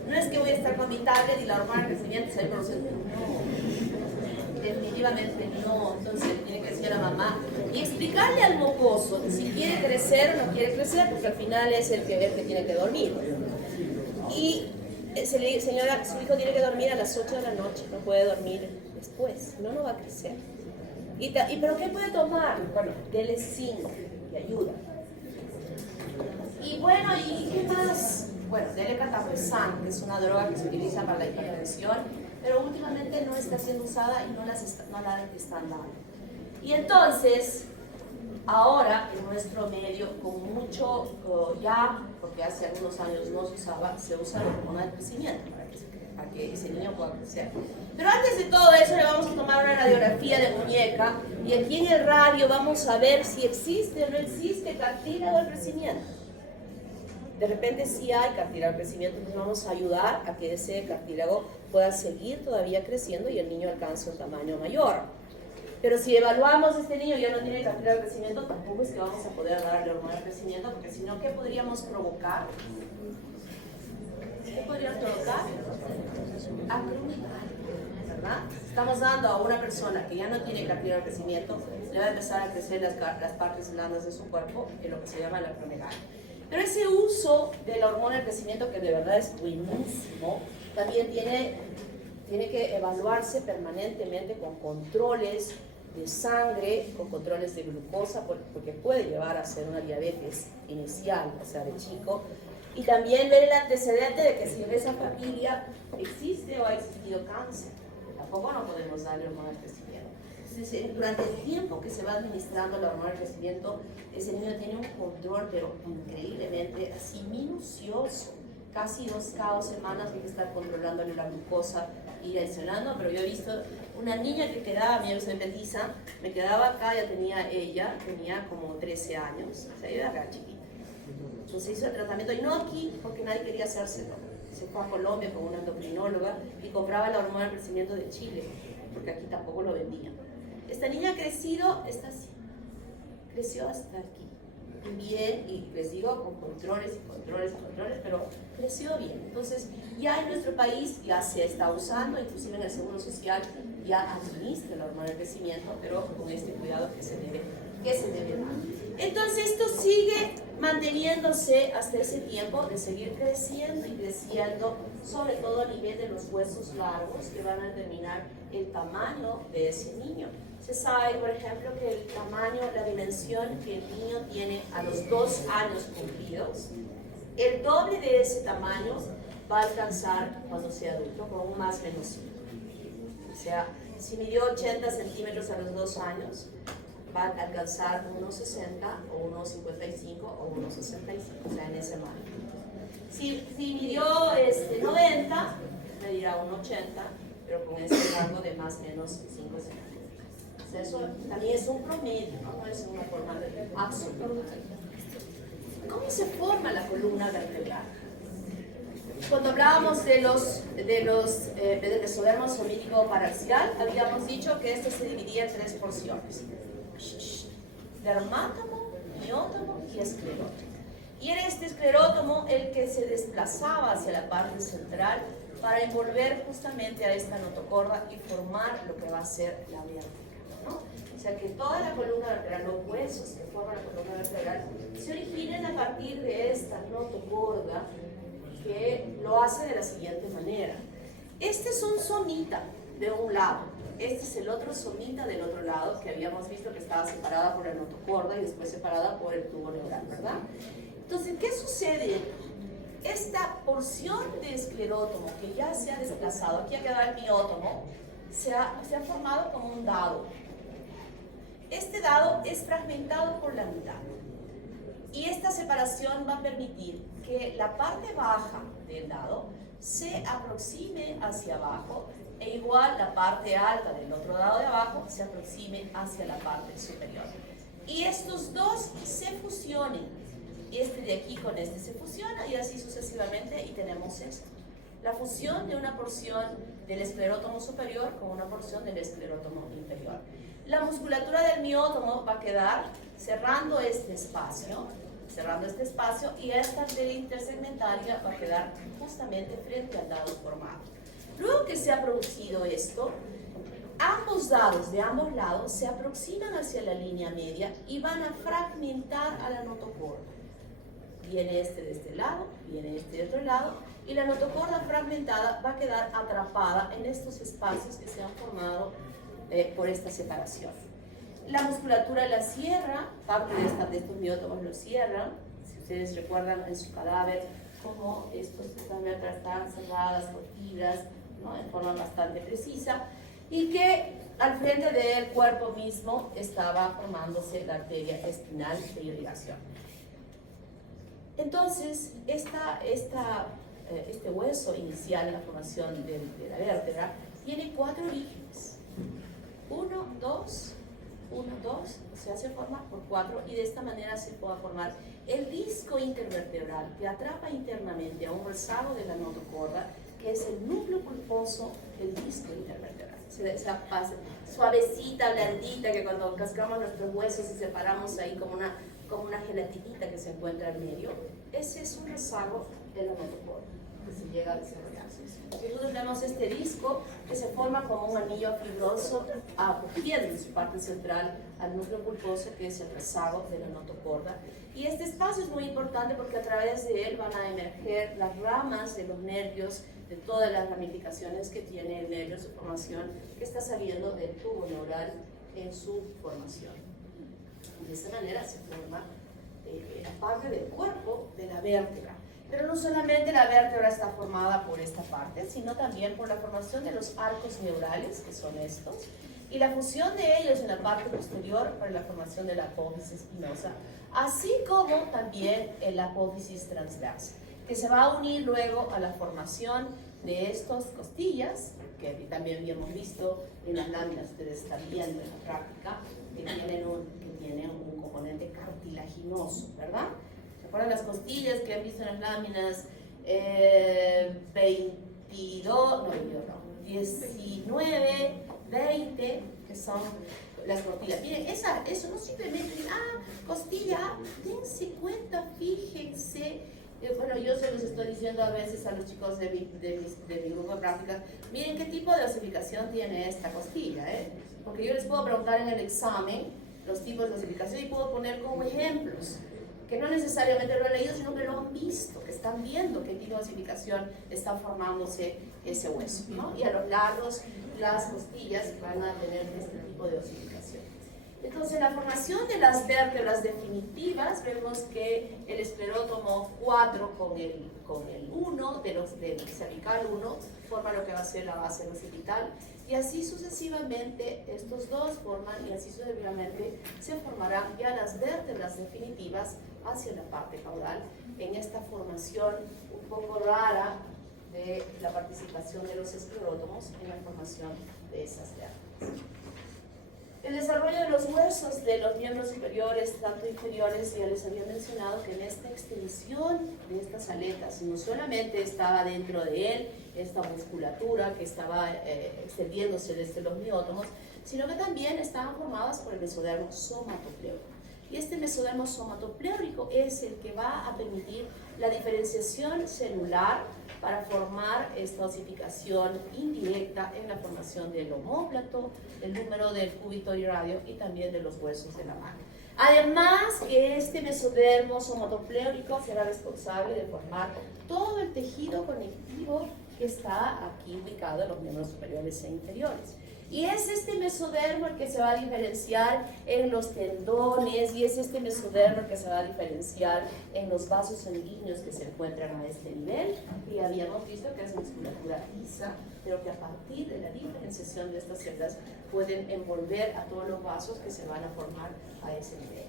No es que voy a estar con mi tablet y la hormona del crecimiento se produce. No, definitivamente no. Entonces tiene que decir a la mamá y explicarle al mocoso si quiere crecer o no quiere crecer, porque al final es el que tiene que dormir. Y se le dice, señora, su hijo tiene que dormir a las 8 de la noche, no puede dormir después, no va a crecer. ¿Pero qué puede tomar? Bueno, dele zinc, que ayuda. Y bueno, ¿y qué más? Bueno, dele cataplexam, que es una droga que se utiliza para la hipertensión, pero últimamente no está siendo usada y no la están dando. Y entonces, ahora en nuestro medio, con mucho, ya, porque hace algunos años no se usaba, se usa la hormona del crecimiento para que ese niño pueda crecer. Pero antes de todo eso le vamos a tomar una radiografía de muñeca y aquí en el radio vamos a ver si existe o no existe cartílago del crecimiento. De repente sí hay cartílago del crecimiento, nos vamos a ayudar a que ese cartílago pueda seguir todavía creciendo y el niño alcance un tamaño mayor. Pero si evaluamos este niño y ya no tiene cartílago de crecimiento, tampoco es que vamos a poder darle hormona de crecimiento, porque si no, ¿qué podríamos provocar? ¿Qué podríamos provocar? Acromegalia, ¿verdad? Estamos dando a una persona que ya no tiene cartílago de crecimiento, le va a empezar a crecer las partes blandas de su cuerpo, en lo que se llama la acromegalia. Pero ese uso de la hormona de crecimiento, que de verdad es buenísimo, también tiene que evaluarse permanentemente con controles de sangre, con controles de glucosa, porque puede llevar a ser una diabetes inicial, o sea, de chico. Y también ver el antecedente de que si en esa familia existe o ha existido cáncer. Tampoco no podemos darle hormona de crecimiento. Entonces, durante el tiempo que se va administrando la hormona de crecimiento, ese niño tiene un control, pero increíblemente así minucioso. Casi cada 2 semanas hay que estar controlándole la glucosa y adicionando, pero yo he visto una niña que quedaba, mi soy petiza, me quedaba acá, tenía como 13 años, o sea, yo era acá chiquita. Entonces hizo el tratamiento, y no aquí, porque nadie quería hacérselo. Se fue a Colombia con una endocrinóloga y compraba la hormona del crecimiento de Chile, porque aquí tampoco lo vendían. Esta niña ha crecido, está así, creció hasta aquí. Bien, y les digo, con controles, pero creció bien. Entonces, ya en nuestro país ya se está usando, inclusive en el Seguro Social ya administra la hormona del crecimiento, pero con este cuidado que se debe dar. Entonces, esto sigue manteniéndose hasta ese tiempo de seguir creciendo y creciendo, sobre todo a nivel de los huesos largos que van a determinar el tamaño de ese niño. Se sabe, por ejemplo, que el tamaño, la dimensión que el niño tiene a los 2 años cumplidos, el doble de ese tamaño va a alcanzar cuando sea adulto, con un más menos 5. O sea, si midió 80 centímetros a los 2 años, va a alcanzar 1,60 o 1,55 o 1,65, o sea, en ese margen. Si midió 90, medirá 1,80, pero con ese rango de más o menos 5 centímetros. O sea, eso también es un promedio, no es una forma absoluta. ¿Cómo se forma la columna vertebral? Cuando hablábamos del mesodermo somítico paraxial, habíamos dicho que este se dividía en 3 porciones: dermátomo, miótomo y esclerótomo. Y era este esclerótomo el que se desplazaba hacia la parte central para envolver justamente a esta notocorda y formar lo que va a ser la vértebra, ¿no? O sea que toda la columna vertebral, los huesos que forman la columna vertebral, se originan a partir de esta notocorda, que lo hace de la siguiente manera. Este es un somita de un lado, este es el otro somita del otro lado, que habíamos visto que estaba separada por la notocorda y después separada por el tubo neural, ¿verdad? Entonces, ¿qué sucede? Esta porción de esclerótomo que ya se ha desplazado, aquí ha quedado el miótomo, se ha formado como un dado. Este dado es fragmentado por la mitad. Y esta separación va a permitir que la parte baja del dado se aproxime hacia abajo e igual la parte alta del otro lado de abajo se aproxime hacia la parte superior. Y estos dos se fusionen. Este de aquí con este se fusiona y así sucesivamente y tenemos esto. La fusión de una porción del esclerótomo superior con una porción del esclerótomo inferior. La musculatura del miótomo va a quedar cerrando este espacio y esta arteria intersegmentaria va a quedar justamente frente al dado formado. Luego que se ha producido esto, ambos dados de ambos lados se aproximan hacia la línea media y van a fragmentar a la notocorda. Viene este de este lado, viene este de otro lado, y la notocorda fragmentada va a quedar atrapada en estos espacios que se han formado por esta separación. La musculatura la cierra, parte de estos miótomos lo cierran. Si ustedes recuerdan en su cadáver, cómo estas vértebras están cerradas, cortidas, ¿no? En forma bastante precisa, y que al frente del cuerpo mismo estaba formándose la arteria espinal de irrigación. Entonces, este hueso inicial en la formación de la vértebra tiene 4 orígenes. 1, 2, o sea, se forma por 4 y de esta manera se puede formar el disco intervertebral que atrapa internamente a un rezago de la notocorda, que es el núcleo pulposo del disco intervertebral. Esa fase suavecita, blandita, que cuando cascamos nuestros huesos y separamos ahí como una gelatinita que se encuentra en medio, ese es un rezago de la notocorda que se llega a desarrollar. Nosotros vemos este disco que se forma como un anillo fibroso acogiendo en su parte central al núcleo pulposo, que es el rezago de la notocorda. Y este espacio es muy importante porque a través de él van a emerger las ramas de los nervios, de todas las ramificaciones que tiene el nervio en su formación, que está saliendo del tubo neural en su formación. De esa manera se forma la parte del cuerpo de la vértebra. Pero no solamente la vértebra está formada por esta parte, sino también por la formación de los arcos neurales, que son estos, y la fusión de ellos en la parte posterior para la formación de la apófisis espinosa, así como también la apófisis transversa, que se va a unir luego a la formación de estas costillas, que también habíamos visto en las láminas, ustedes están viendo en la práctica, que tienen un componente cartilaginoso, ¿verdad? ¿Se acuerdan las costillas que han visto en las láminas 19, 20, que son las costillas? Miren, eso no simplemente, costilla, dense cuenta, fíjense. Bueno, yo se los estoy diciendo a veces a los chicos de mi grupo de práctica, miren qué tipo de osificación tiene esta costilla, porque yo les puedo preguntar en el examen los tipos de osificación y puedo poner como ejemplos, que no necesariamente lo han leído, sino que lo han visto, que están viendo qué tipo de osificación está formándose ese hueso, ¿no? Y a los lados, las costillas van a tener este tipo de osificación. Entonces, en la formación de las vértebras definitivas, vemos que el esclerótomo 4 con el 1, del cervical 1, forma lo que va a ser la base occipital, y así sucesivamente estos dos forman, y así sucesivamente se formarán ya las vértebras definitivas hacia la parte caudal, en esta formación un poco rara de la participación de los esclerótomos en la formación de esas vértebras. El desarrollo de los huesos de los miembros superiores, tanto inferiores, ya les había mencionado que en esta extensión de estas aletas no solamente estaba dentro de él esta musculatura que estaba extendiéndose desde los miótomos, sino que también estaban formadas por el mesodermo somatopleórico. Y este mesodermo somatopleórico es el que va a permitir la diferenciación celular para formar esta osificación indirecta en la formación del omóplato, del número del cúbito y radio y también de los huesos de la mano. Además que este mesodermo somatopleórico será responsable de formar todo el tejido conectivo que está aquí ubicado en los miembros superiores e inferiores. Y es este mesodermo el que se va a diferenciar en los tendones, y es este mesodermo el que se va a diferenciar en los vasos sanguíneos que se encuentran a este nivel. Y habíamos visto que es musculatura lisa, pero que a partir de la diferenciación de estas celdas pueden envolver a todos los vasos que se van a formar a ese nivel.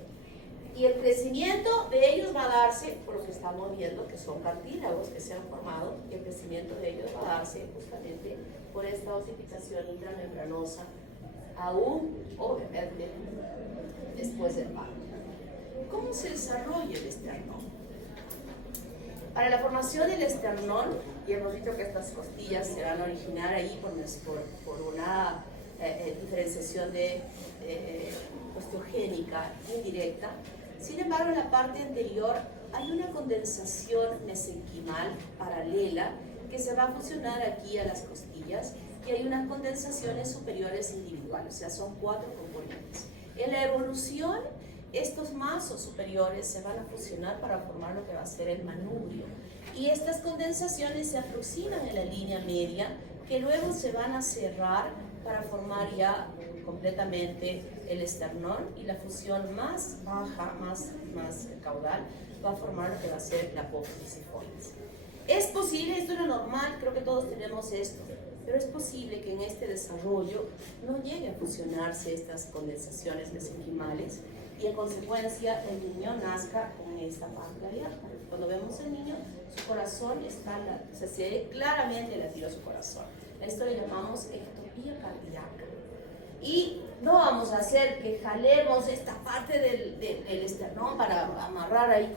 Y el crecimiento de ellos va a darse por lo que estamos viendo, que son cartílagos que se han formado, y el crecimiento de ellos va a darse justamente por esta osificación intramembranosa, aún obviamente después del parto. ¿Cómo se desarrolla el esternón? Para la formación del esternón, y hemos dicho que estas costillas se van a originar ahí por una diferenciación osteogénica indirecta. Sin embargo, en la parte anterior hay una condensación mesenquimal paralela que se va a fusionar aquí a las costillas, y hay unas condensaciones superiores individuales, o sea, son 4 componentes. En la evolución, estos mazos superiores se van a fusionar para formar lo que va a ser el manubrio, y estas condensaciones se aproximan en la línea media, que luego se van a cerrar para formar ya completamente el esternón, y la fusión más baja, más caudal, va a formar lo que va a ser la apófisis sifoides. Es posible, esto es lo normal, creo que todos tenemos esto, pero es posible que en este desarrollo no llegue a fusionarse estas condensaciones mesenquimales, y en consecuencia el niño nazca con esta parte abierta. Cuando vemos al niño, su corazón está, se ve claramente latido su corazón. Esto le llamamos ectopía cardíaca. Y no vamos a hacer que jalemos esta parte del esternón para amarrar ahí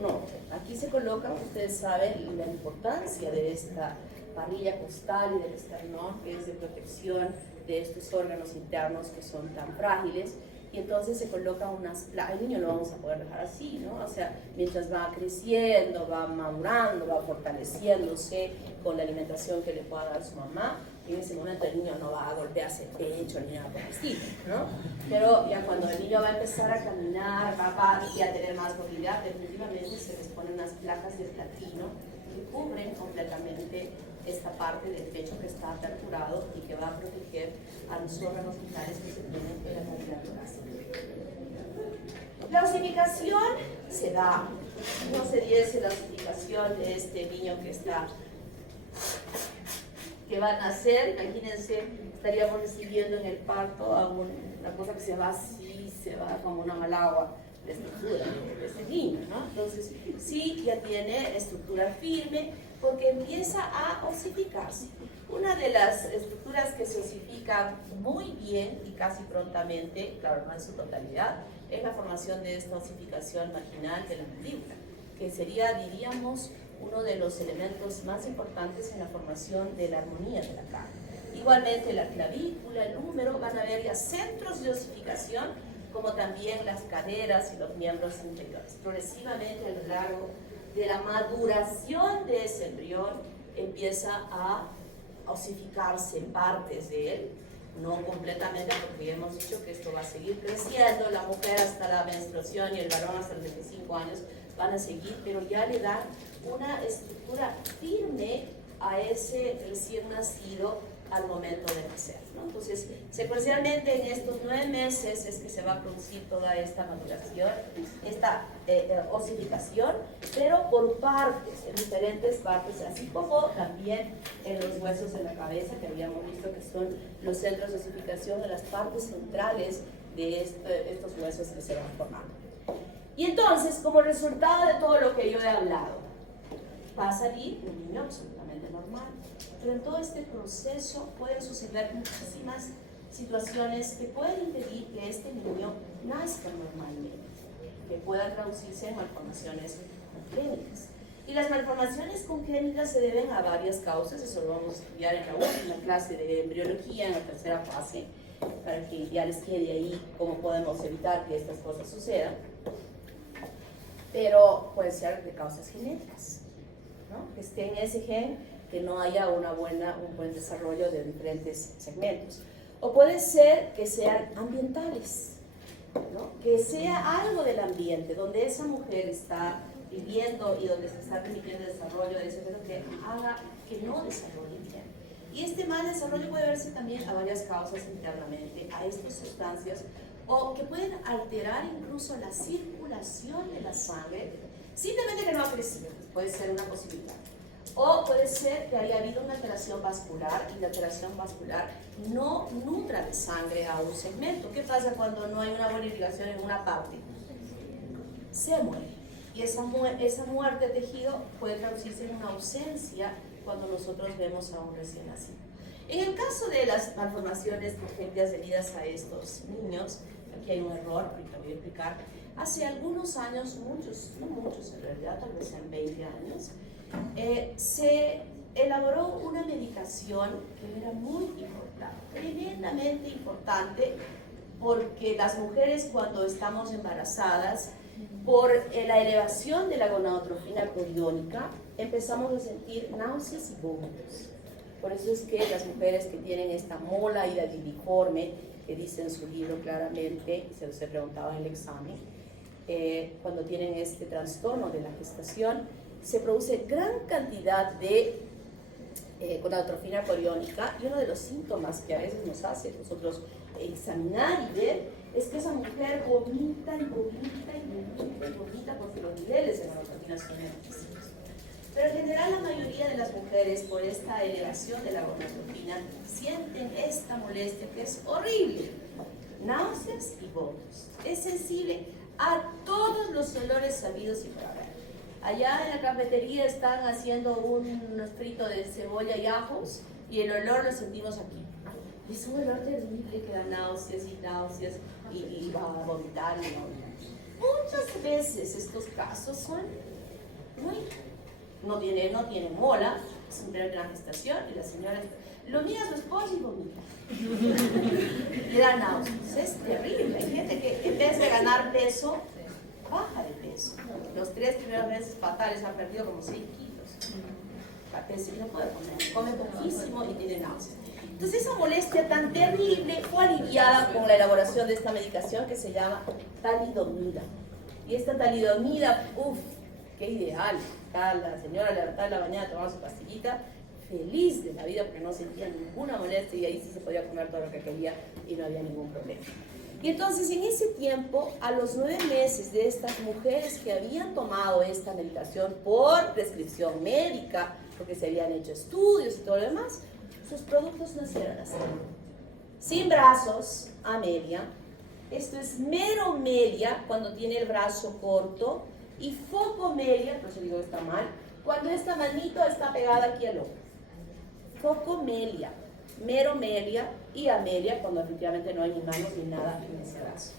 no, aquí se coloca, ustedes saben la importancia de esta parrilla costal y del esternón, que es de protección de estos órganos internos que son tan frágiles, y entonces se colocan unas placas. El niño lo vamos a poder dejar así, ¿no? O sea, mientras va creciendo, va madurando, va fortaleciéndose con la alimentación que le pueda dar su mamá. En ese momento el niño no va a golpearse el pecho ni nada por el estilo, ¿no? Pero ya cuando el niño va a empezar a caminar, va a tener más movilidad, definitivamente se les ponen unas placas de platino que cubren completamente esta parte del pecho que está aperturado y que va a proteger a los órganos vitales que se tienen en la cavidad torácica. La osificación se da, no se diese la osificación de este niño que va a nacer. Imagínense, estaríamos recibiendo en el parto a una cosa que se va así, se va como una malagua de estructura de este niño, ¿no? Entonces, sí, ya tiene estructura firme porque empieza a osificarse. Una de las estructuras que se osifican muy bien y casi prontamente, claro, no en su totalidad, es la formación de esta osificación marginal de la mandíbula, que sería, diríamos, uno de los elementos más importantes en la formación de la armonía de la carne. Igualmente la clavícula, el húmero, van a haber ya centros de osificación, como también las caderas y los miembros inferiores. Progresivamente a lo largo de la maduración de ese embrión empieza a osificarse partes de él, no completamente, porque ya hemos dicho que esto va a seguir creciendo, la mujer hasta la menstruación y el varón hasta los 25 años van a seguir, pero ya le dan una estructura firme a ese recién nacido al momento de nacer, ¿no? Entonces, secuencialmente en estos 9 meses es que se va a producir toda esta maduración, esta osificación, pero por partes, en diferentes partes, así como también en los huesos de la cabeza, que habíamos visto que son los centros de osificación de las partes centrales de estos huesos que se van formando. Y entonces, como resultado de todo lo que yo he hablado, va a salir un niño absolutamente normal. Pero en todo este proceso pueden suceder muchísimas situaciones que pueden impedir que este niño nazca normalmente, que puedan traducirse en malformaciones congénitas. Y las malformaciones congénitas se deben a varias causas, eso lo vamos a estudiar en la última clase de embriología, en la tercera fase, para que ya les quede ahí cómo podemos evitar que estas cosas sucedan. Pero pueden ser de causas genéticas, ¿no? Que esté en ese gen, que no haya un buen desarrollo de diferentes segmentos. O puede ser que sean ambientales, ¿no? Que sea algo del ambiente, donde esa mujer está viviendo y donde se está permitiendo el desarrollo de ese segmento que haga que no desarrolle bien. Y este mal desarrollo puede verse también a varias causas internamente, a estas sustancias, o que pueden alterar incluso la circulación de la sangre, simplemente que no ha crecido, puede ser una posibilidad. O puede ser que haya habido una alteración vascular y la alteración vascular no nutra de sangre a un segmento. ¿Qué pasa cuando no hay una buena irrigación en una parte? Se muere. Y esa muerte de tejido puede traducirse en una ausencia cuando nosotros vemos a un recién nacido. En el caso de las malformaciones congénitas debidas a estos niños, aquí hay un error, ahorita voy a explicar. Hace algunos años, muchos, no muchos en realidad, tal vez sean 20 años, se elaboró una medicación que era muy importante, tremendamente importante, porque las mujeres cuando estamos embarazadas, por la elevación de la gonadotrofina coriónica, empezamos a sentir náuseas y vómitos. Por eso es que las mujeres que tienen esta mola hidatidiforme, que dice en su libro claramente, se los he preguntado en el examen, cuando tienen este trastorno de la gestación, se produce gran cantidad de gonadotrofina coriónica, y uno de los síntomas que a veces nos hace nosotros examinar y ver es que esa mujer vomita y vomita y vomita y vomita porque los niveles de gonadotrofina son altísimos. Pero en general la mayoría de las mujeres, por esta elevación de la gonadotrofina, sienten esta molestia que es horrible, náuseas y vómitos. Es sensible a todos los olores sabidos y por haber. Allá en la cafetería están haciendo un frito de cebolla y ajos y el olor lo sentimos aquí. Es un olor terrible que da náuseas y va a vomitar y vomitar. Muchas veces estos casos son no tienen mola, es un periodo de la gestación y la señora lo mira a su esposo y vomita. Le da náuseas, es terrible. Hay gente que en vez de ganar peso, baja de peso. Los 3 primeros meses fatales han perdido como 6 kilos. No puede comer, come poquísimo y tiene náuseas. Entonces esa molestia tan terrible fue aliviada con la elaboración de esta medicación que se llama talidomida. Y esta talidomida, qué ideal. La señora levantaba en la mañana, tomaba su pastillita, feliz de la vida porque no sentía ninguna molestia y ahí sí se podía comer todo lo que quería y no había ningún problema. Y entonces en ese tiempo, a los 9 meses de estas mujeres que habían tomado esta medicación por prescripción médica, porque se habían hecho estudios y todo lo demás, sus productos nacieron así. Sin brazos, a media. Esto es meromelia cuando tiene el brazo corto y focomelia, por eso digo que está mal, cuando esta manito está pegada aquí al hombro. Focomelia, meromelia y amelia cuando efectivamente no hay ni manos ni nada en ese brazo.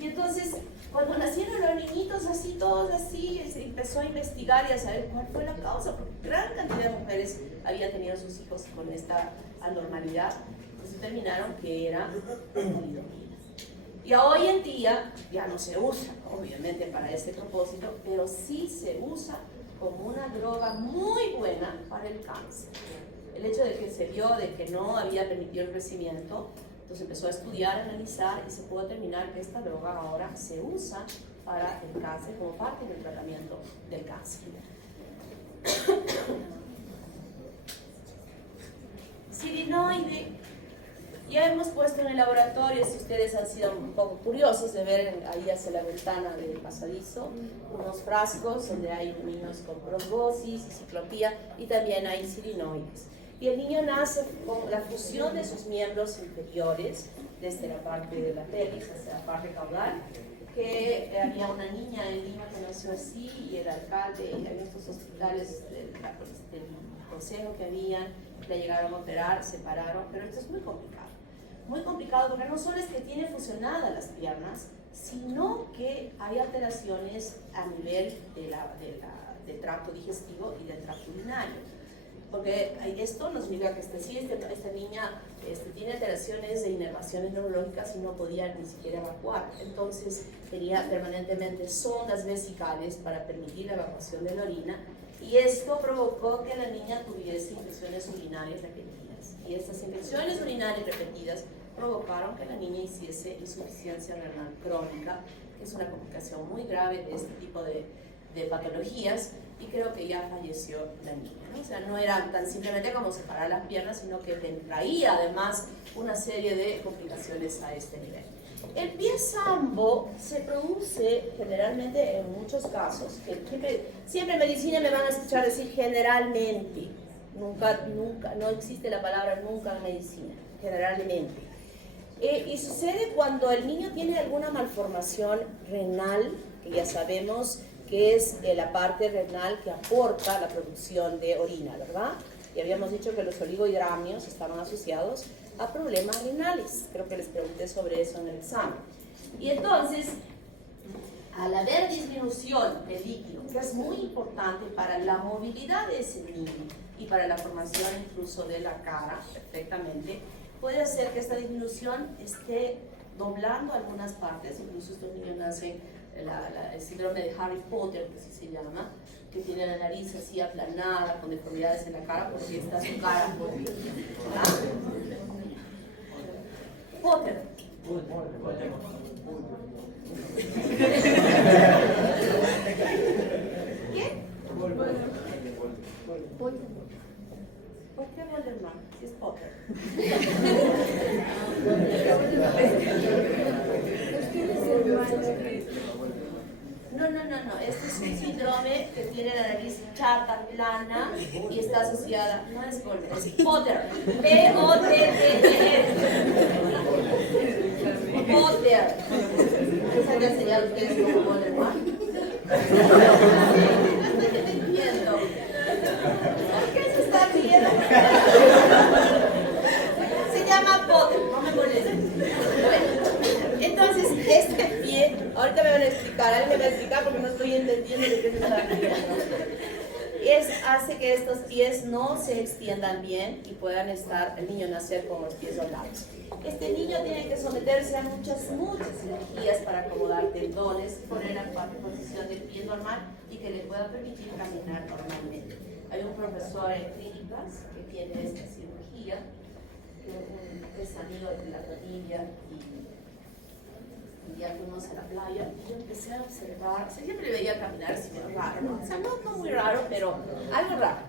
Y entonces, cuando nacieron los niñitos así, todos así, se empezó a investigar y a saber cuál fue la causa, porque gran cantidad de mujeres habían tenido sus hijos con esta anormalidad, pues determinaron que era talidomida. Y hoy en día ya no se usa, obviamente, para este propósito, pero sí se usa como una droga muy buena para el cáncer. El hecho de que se vio de que no había permitido el crecimiento, entonces empezó a estudiar, a analizar y se pudo determinar que esta droga ahora se usa para el cáncer como parte del tratamiento del cáncer. Sirinoy sigmoide. Ya hemos puesto en el laboratorio, si ustedes han sido un poco curiosos de ver ahí hacia la ventana del pasadizo, unos frascos donde hay niños con trombosis y ciclopía y también hay sirinoides. Y el niño nace con la fusión de sus miembros inferiores, desde la parte de la pelvis hasta la parte caudal, que había una niña en Lima que nació así y el alcalde en estos hospitales del consejo que habían, la llegaron a operar, separaron, pero esto es muy complicado. Muy complicado porque no solo es que tiene fusionadas las piernas, sino que hay alteraciones a nivel del tracto digestivo y del tracto urinario. Porque esto nos mira que esta niña tiene alteraciones de inervaciones neurológicas y no podía ni siquiera evacuar. Entonces tenía permanentemente sondas vesicales para permitir la evacuación de la orina y esto provocó que la niña tuviese infecciones urinarias repetidas. Y estas infecciones urinarias repetidas provocaron que la niña hiciese insuficiencia renal crónica, que es una complicación muy grave de este tipo de patologías, y creo que ya falleció la niña, ¿no? O sea, no era tan simplemente como separar las piernas, sino que traía además una serie de complicaciones a este nivel. El pie sambo se produce generalmente en muchos casos, que siempre en medicina me van a escuchar decir generalmente, nunca, no existe la palabra nunca en medicina, generalmente. Y sucede cuando el niño tiene alguna malformación renal, que ya sabemos que es la parte renal que aporta la producción de orina, ¿verdad? Y habíamos dicho que los oligohidramios estaban asociados a problemas renales. Creo que les pregunté sobre eso en el examen. Y entonces, al haber disminución del líquido, que es muy importante para la movilidad de ese niño y para la formación incluso de la cara perfectamente, puede hacer que esta disminución esté doblando algunas partes. Incluso estos niños nacen el síndrome de Harry Potter, que así se llama, que tiene la nariz así aplanada, con deformidades en la cara, porque está su cara por ahí. Potter. ¿Qué? ¿Por qué Voldemort? Si es Potter. No. Este es un síndrome que tiene la nariz chata, plana y está asociada. No es Voldemort, es Potter. P-O-T-T-E-R. Potter. ¿Se han enseñado ustedes como Voldemort? No estoy entendiendo. ¿Por qué se está riendo? Se llama Potter, no me molesten. Bueno, entonces este pie, ahorita me van a explicar, alguien me va a explicar porque no estoy entendiendo de qué se está riendo. Hace que estos pies no se extiendan bien y puedan el niño nacer con los pies doblados. Este niño tiene que someterse a muchas cirugías para acomodar tendones, poner la posición del pie normal y que le pueda permitir caminar normalmente. Hay un profesor en clínicas que tiene esta cirugía, que es amigo de la rodilla y ya fuimos a la playa y yo empecé a observar, o sea, siempre le veía caminar así medio raro, ¿no? O sea, no muy raro, pero algo raro.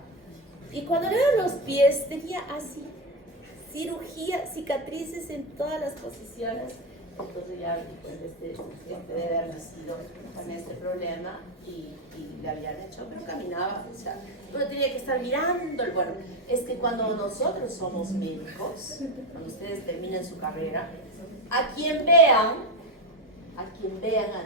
Y cuando le veo los pies, tenía así, cirugía, cicatrices en todas las posiciones. Entonces ya debe haber nacido con este problema y le habían hecho, pero caminaba, o sea, uno tenía que estar mirando. Bueno, es que cuando nosotros somos médicos, cuando ustedes terminan su carrera, a quien vean,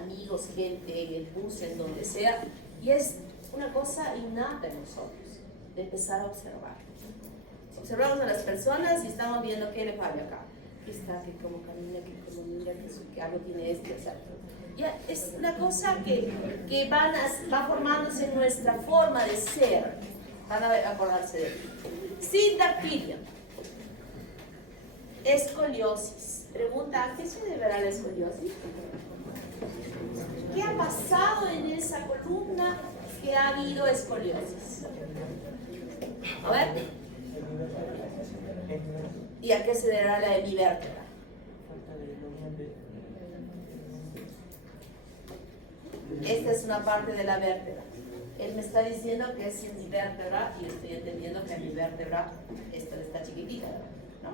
amigos, gente, en el bus, en donde sea, y es una cosa innata en nosotros, de empezar a observar. Observamos a las personas y estamos viendo qué le falla acá. Que está, que como camina, que como mira, que algo tiene exacto. Ya es una cosa que va formándose en nuestra forma de ser. Van a acordarse de ti. Sindactilia. Escoliosis. Pregunta, ¿a qué se deberá la escoliosis? ¿Qué ha pasado en esa columna que ha habido escoliosis? A ver. ¿Y a qué se deberá la hemivértebra? Esta es una parte de la vértebra. Él me está diciendo que es hemivértebra y estoy entendiendo que hemivértebra esta chiquitita, ¿no?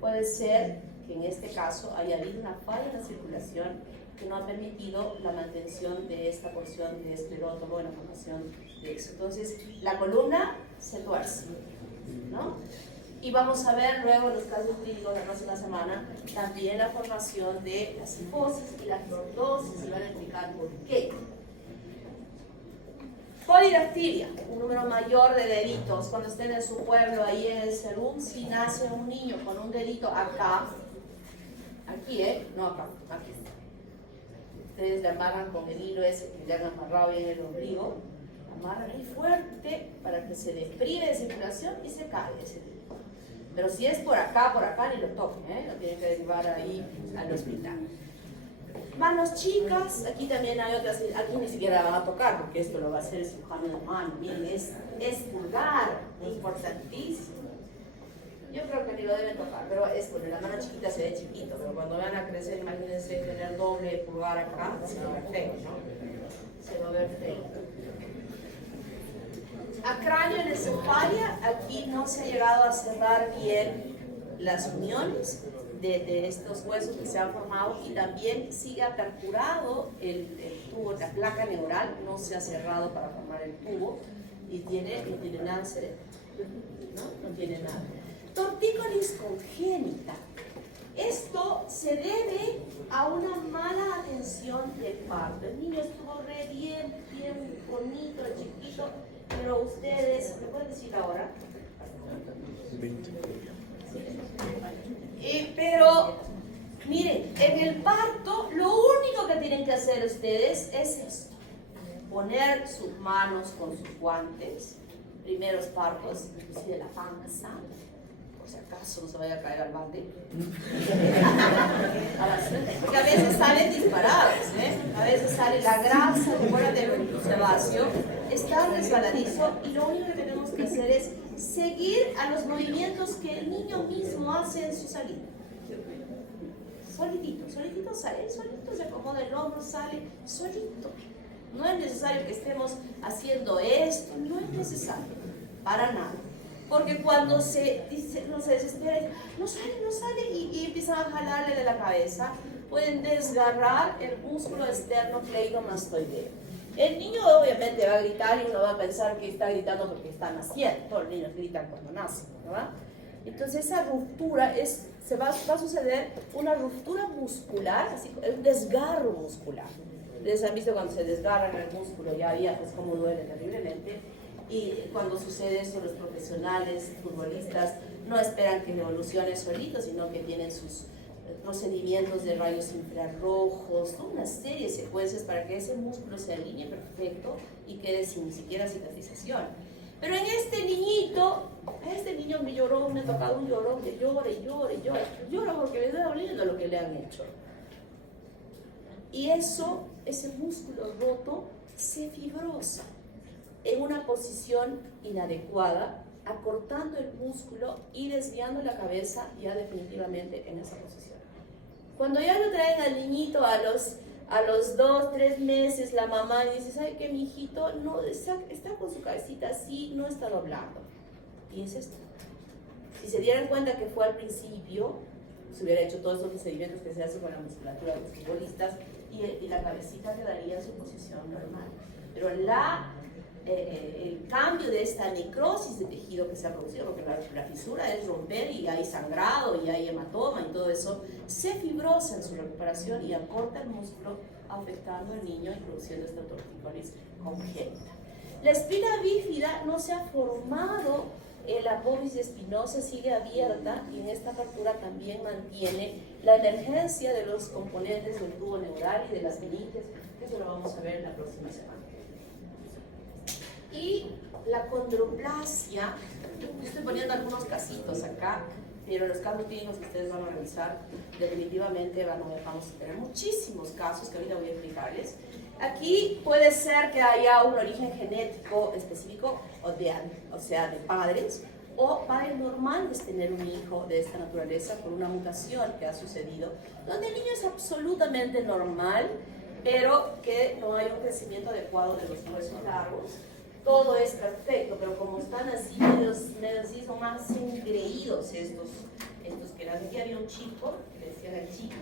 puede ser que en este caso haya habido una falla en la circulación que no ha permitido la mantención de esta porción de esclerótomo en la formación de eso. Entonces, la columna se tuerce, ¿no? Y vamos a ver luego en los casos clínicos de la próxima semana también la formación de la cifosis y la lordosis, y van a explicar por qué. Polidactilia, un número mayor de deditos. Cuando estén en su pueblo, ahí en el Serum, si nace un niño con un dedito acá, aquí, no acá, aquí. Ustedes le amarran con el hilo ese que le han amarrado bien el ombligo, amarran ahí fuerte para que se desprive de circulación y se cae ese hilo. Pero si es por acá, ni lo toquen, lo tienen que derivar ahí al hospital. Manos chicas, aquí también hay otras, aquí ni siquiera la van a tocar porque esto lo va a hacer el cirujano de mano. Miren, es pulgar, importantísimo. Yo creo que ni lo deben tocar, pero es bueno, la mano chiquita se ve chiquito, pero cuando van a crecer, imagínense tener doble pulgar acá, se va a ver feo, ¿no? Se va a ver feo. Acráneo en esofagia, aquí no se ha llegado a cerrar bien las uniones de estos huesos que se han formado y también sigue aperturado el tubo, la placa neural no se ha cerrado para formar el tubo y no tiene nada cerebro, no tiene nada. Tortícolis congénita. Esto se debe a una mala atención del parto. El niño estuvo bien bonito, chiquito, pero ustedes, ¿me pueden decir ahora? 20. Pero, miren, en el parto, lo único que tienen que hacer ustedes es esto. Poner sus manos con sus guantes, primeros partos, inclusive la panza, por si acaso no se vaya a caer al balde. Porque a veces salen disparados, a veces sale la grasa de fuera del sebáceo, está resbaladizo y lo único que tenemos que hacer es seguir a los movimientos que el niño mismo hace en su salida. Solitito sale, solito se acomoda el hombro, sale solito. No es necesario que estemos haciendo esto, no es necesario, para nada. Porque cuando se desespera, no sale y empiezan a jalarle de la cabeza, pueden desgarrar el músculo externo cleidomastoideo. El niño obviamente va a gritar y uno va a pensar que está gritando porque está naciendo. Todos los niños gritan cuando nacen, ¿verdad? Entonces esa ruptura va a suceder una ruptura muscular, así, un desgarro muscular. Ustedes han visto cuando se desgarran el músculo ya pues cómo duele terriblemente. Y cuando sucede eso, los profesionales, futbolistas, no esperan que evolucione solito, sino que tienen sus procedimientos de rayos infrarrojos, toda una serie de secuencias para que ese músculo se alinee perfecto y quede sin ni siquiera cicatrización. Pero en este niño me lloró, me ha tocado un llorón que llora porque me está doliendo lo que le han hecho. Y ese músculo roto se fibrosa en una posición inadecuada, acortando el músculo y desviando la cabeza ya definitivamente en esa posición. Cuando ya lo traen al niñito a los 2, 3 meses, la mamá dice, ¿sabe qué, mi hijito? No, está con su cabecita así, no está doblando. Y es esto. Si se dieran cuenta que fue al principio, se hubiera hecho todos estos procedimientos que se hacen con la musculatura de los futbolistas y la cabecita quedaría en su posición normal. Pero el cambio de esta necrosis de tejido que se ha producido, porque la fisura es romper y hay sangrado y hay hematoma y todo eso, se fibrosa en su recuperación y acorta el músculo, afectando al niño y produciendo esta tortícolis congénita. La espina bífida no se ha formado, la apófisis espinosa sigue abierta y en esta fractura también mantiene la emergencia de los componentes del tubo neural y de las meninges, que eso lo vamos a ver en la próxima semana. Y la condroplasia, estoy poniendo algunos casitos acá, pero los casos clínicos que ustedes van a revisar definitivamente vamos a tener muchísimos casos que ahorita voy a explicarles. Aquí puede ser que haya un origen genético específico, o sea, de padres, o padres normales tener un hijo de esta naturaleza por una mutación que ha sucedido, donde el niño es absolutamente normal, pero que no hay un crecimiento adecuado de los huesos largos. todo es perfecto, pero como están así, medios así, son más engreídos estos que eran. Aquí había un chico, que le decían el chico,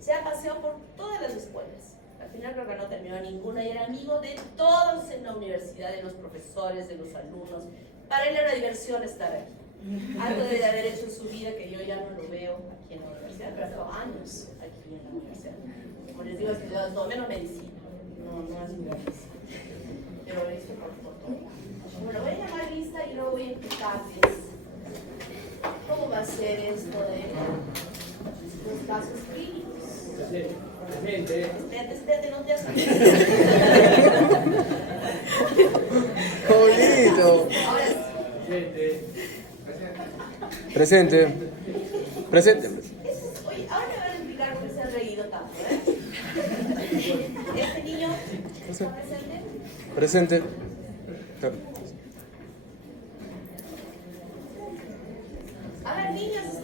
se ha paseado por todas las escuelas. Al final creo que no terminó ninguna y era amigo de todos en la universidad, de los profesores, de los alumnos. Para él era una diversión estar aquí. Algo debe de haber hecho en su vida que yo ya no lo veo aquí en la universidad, pero ha estado años aquí en la universidad. Como les digo, estudiado menos medicina, no es medicina, pero lo hizo por todo. Bueno, voy a llamar lista y luego voy a explicarles cómo va a ser esto de los casos clínicos. Espérate, no te asustes. ¡Bonito! Ahora sí. Presente. Presente. Oye, ahora me van a explicar por qué se han reído tanto, ¿Este niño está presente? Presente. A ver, niños,